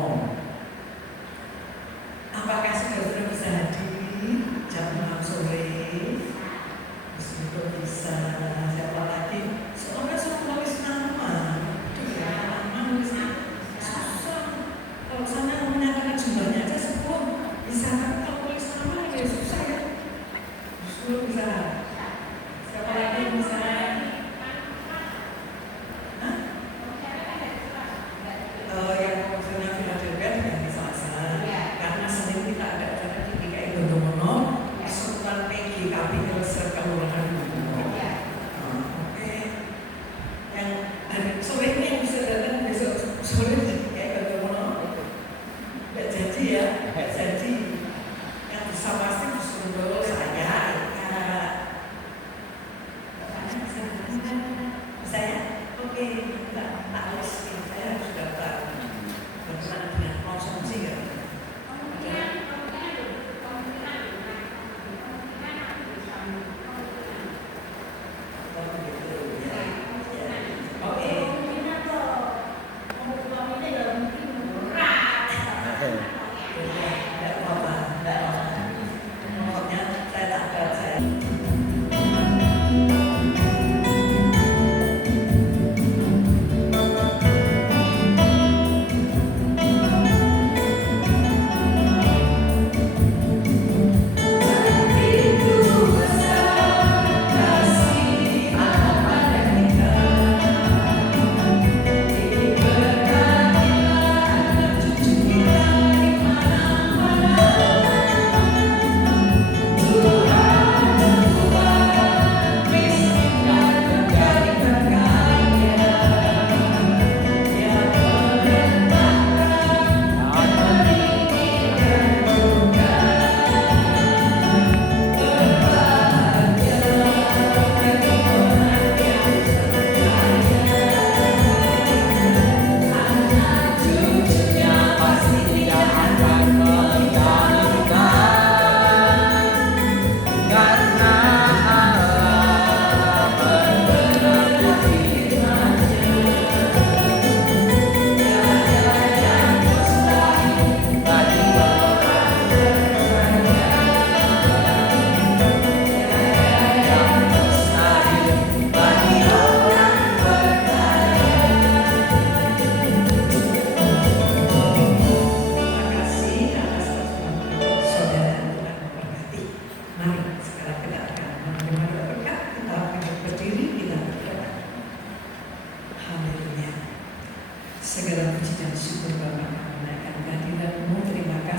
Apakah saudara bisa hadir jam 6 sore? Meskipun bisa, siapa lagi? Soalnya saya nulis nama, nulis nama susah. Kalau sana menyatakan jumlahnya aja 10, bisa tapi kalau tulis nama ya susah ya. 10 bisa. Siapa lagi yang bisa? Yang fungsinya Philadelphia dengan Selasa karena Senin kita ada acara di GKI Bondowono Sultan PGKB Kelurahan oke yang hari sore ini yang bisa datang besok sore di GKI Bondowono nggak jadi ya nggak jadi yang bisa pasti disuruh saya saya oke tak list saya harus daftar berkenaan dengan konsumsi ya.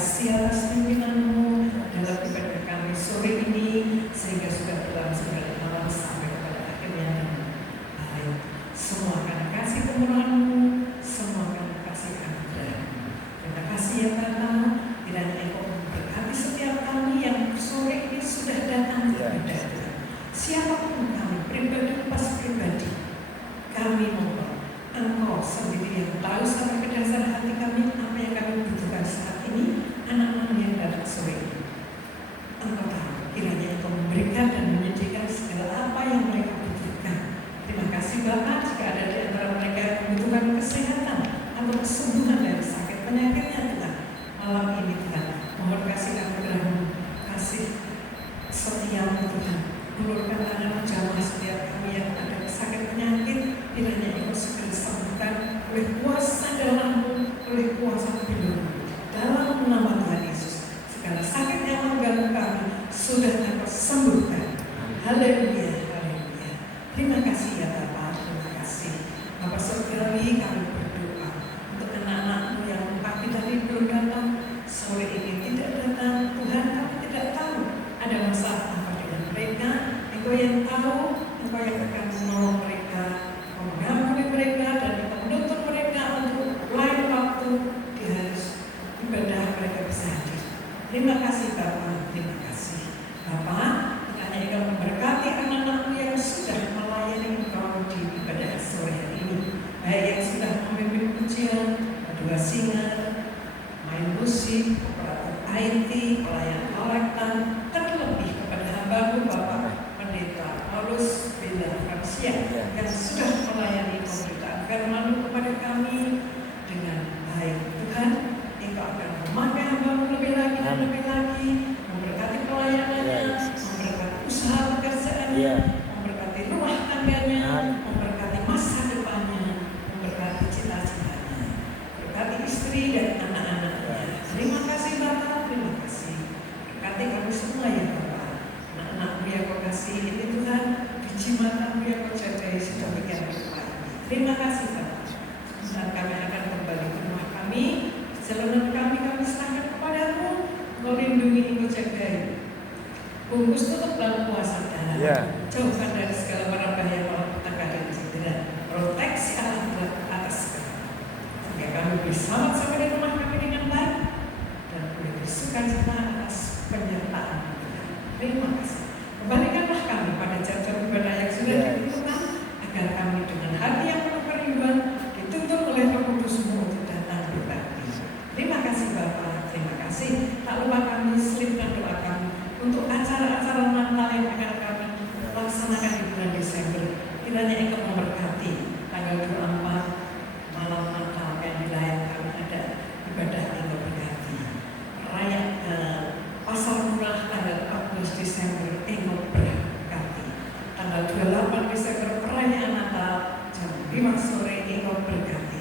kasih atas pimpinanmu dalam ibadah kami sore ini, sehingga sudah berlangsung dari malam sampai kepada akhirnya dengan baik. Semua karena kasih kemurahan-Mu, semua karena kasih anugerah-Mu. Terima kasih ya Bapa, kiranya Engkau memberkati setiap kami yang sore ini sudah datang kepada Tuhan. Siapapun kami, pribadi pas pribadi, kami mohon Engkau sendiri yang tahu sampai ke dasar hati kami apa yang kami butuhkan saat ini, anak-anak yang datang sore ini. Engkau tahu, kiranya Engkau memberikan dan menyediakan segala apa yang mereka butuhkan. Terima kasih Bapak, jika ada di antara mereka yang membutuhkan kesehatan atau kesembuhan dari sakit penyakitnya Tuhan, malam ini Tuhan, mohon kasih anugerah-Mu, kasih setia-Mu Tuhan, ulurkan tangan jamaah setiap kami yang ada sakit penyakit, kiranya Engkau segera sembuhkan oleh kuasa dalam-Mu, oleh kuasa pilih-Mu, dalam nama Tuhan Yesus. Segala sakit yang mengganggu kami sudah Engkau sembuhkan. Haleluya, haleluya. Terima kasih ya Bapa, terima kasih. Bapa Surgawi, kami berdoa untuk anak-anak-Mu yang pagi tadi belum datang, sore ini tidak datang. Tuhan, kami tidak tahu ada masalah apa dengan mereka. Engkau yang tahu, Engkau yang akan menolong mereka, mengampuni mereka, dan menuntun mereka untuk lain waktu di hari ibadah mereka bisa hadir. Terima kasih Bapak, terima kasih Bapak. Kiranya Engkau memberkati anak-anak-Mu yang sudah melayani Engkau di ibadah sore hari ini, baik yang sudah memimpin pujian, kedua singer, main musik, operator IT, pelayan kolektan, terlebih kepada hamba-Mu Bapak Pendeta Paulus Bella Francia yang sudah melayani pemberitaan firman-Mu kepada kami dengan baik. Tuhan, Engkau akan memakai hamba-Mu lebih lagi dan lebih lagi, memberkati pelayanannya, memberkati usaha pekerjaannya, memberkati rumah tangganya, memberkati masa depannya, memberkati cita-citanya, berkati istri dan anak-anaknya. Terima kasih Bapak, terima kasih. Berkati kami semua ya Bapak, anak-anak-Mu yang Kau kasih ini Tuhan, biji mata-Mu yang Kau jagai sedemikian rupa ini. Terima kasih Bapak. Dan kami akan kembali ke rumah kami, jalanan kami serahkan kepadamu. Kau lindungi, Kau jagai, bungkus tutup dalam kuasa darah. Jauhkan dari segala mara bahaya, malapetaka dan cedera. Proteksi Allah atas segala, sehingga kami boleh selamat sampai di rumah kami dengan baik dan boleh bersukacita atas penyertaan Tuhan. Terima kasih. Kembalikanlah kami pada jam-jam ibadah yang sudah ditentukan, agar kami dengan hati yang penuh kerinduan dituntun oleh Roh Kudus-Mu untuk datang berbakti. Terima kasih Bapak, terima kasih. Tak lupa kami selipkan doa kami untuk acara-acara Natal yang akan kami laksanakan di bulan Desember. Kiranya Engkau memberkati tanggal 24 malam Natal yang di layar kami ada ibadah Engkau berkati. Perayaan Pasar Murah tanggal 14 Desember Engkau berkati. Tanggal 28 Desember perayaan Natal jam 5 sore Engkau berkati.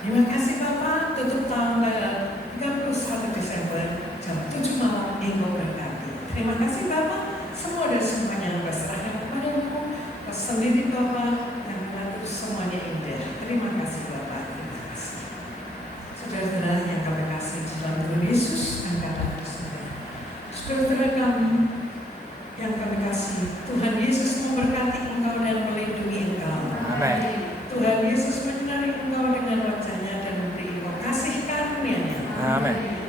Terima kasih Bapak. Tutup tahun tanggal 31 Desember jam 7 malam Engkau berkati. Terima kasih Bapak. Semua dan semuanya Engkau serahkan kepadamu. Kau sendiri Bapak yang mengatur semuanya indah. Terima kasih Bapak. Terima kasih. Saudara-saudara yang kami kasih dalam Tuhan Yesus, angkatan saudara. Saudara kami yang kami kasih, Tuhan Yesus memberkati engkau dan melindungi engkau. Amin. Tuhan Yesus menyinari engkau dengan wajah-Nya dan memberi engkau kasih karunia-Nya. Amin.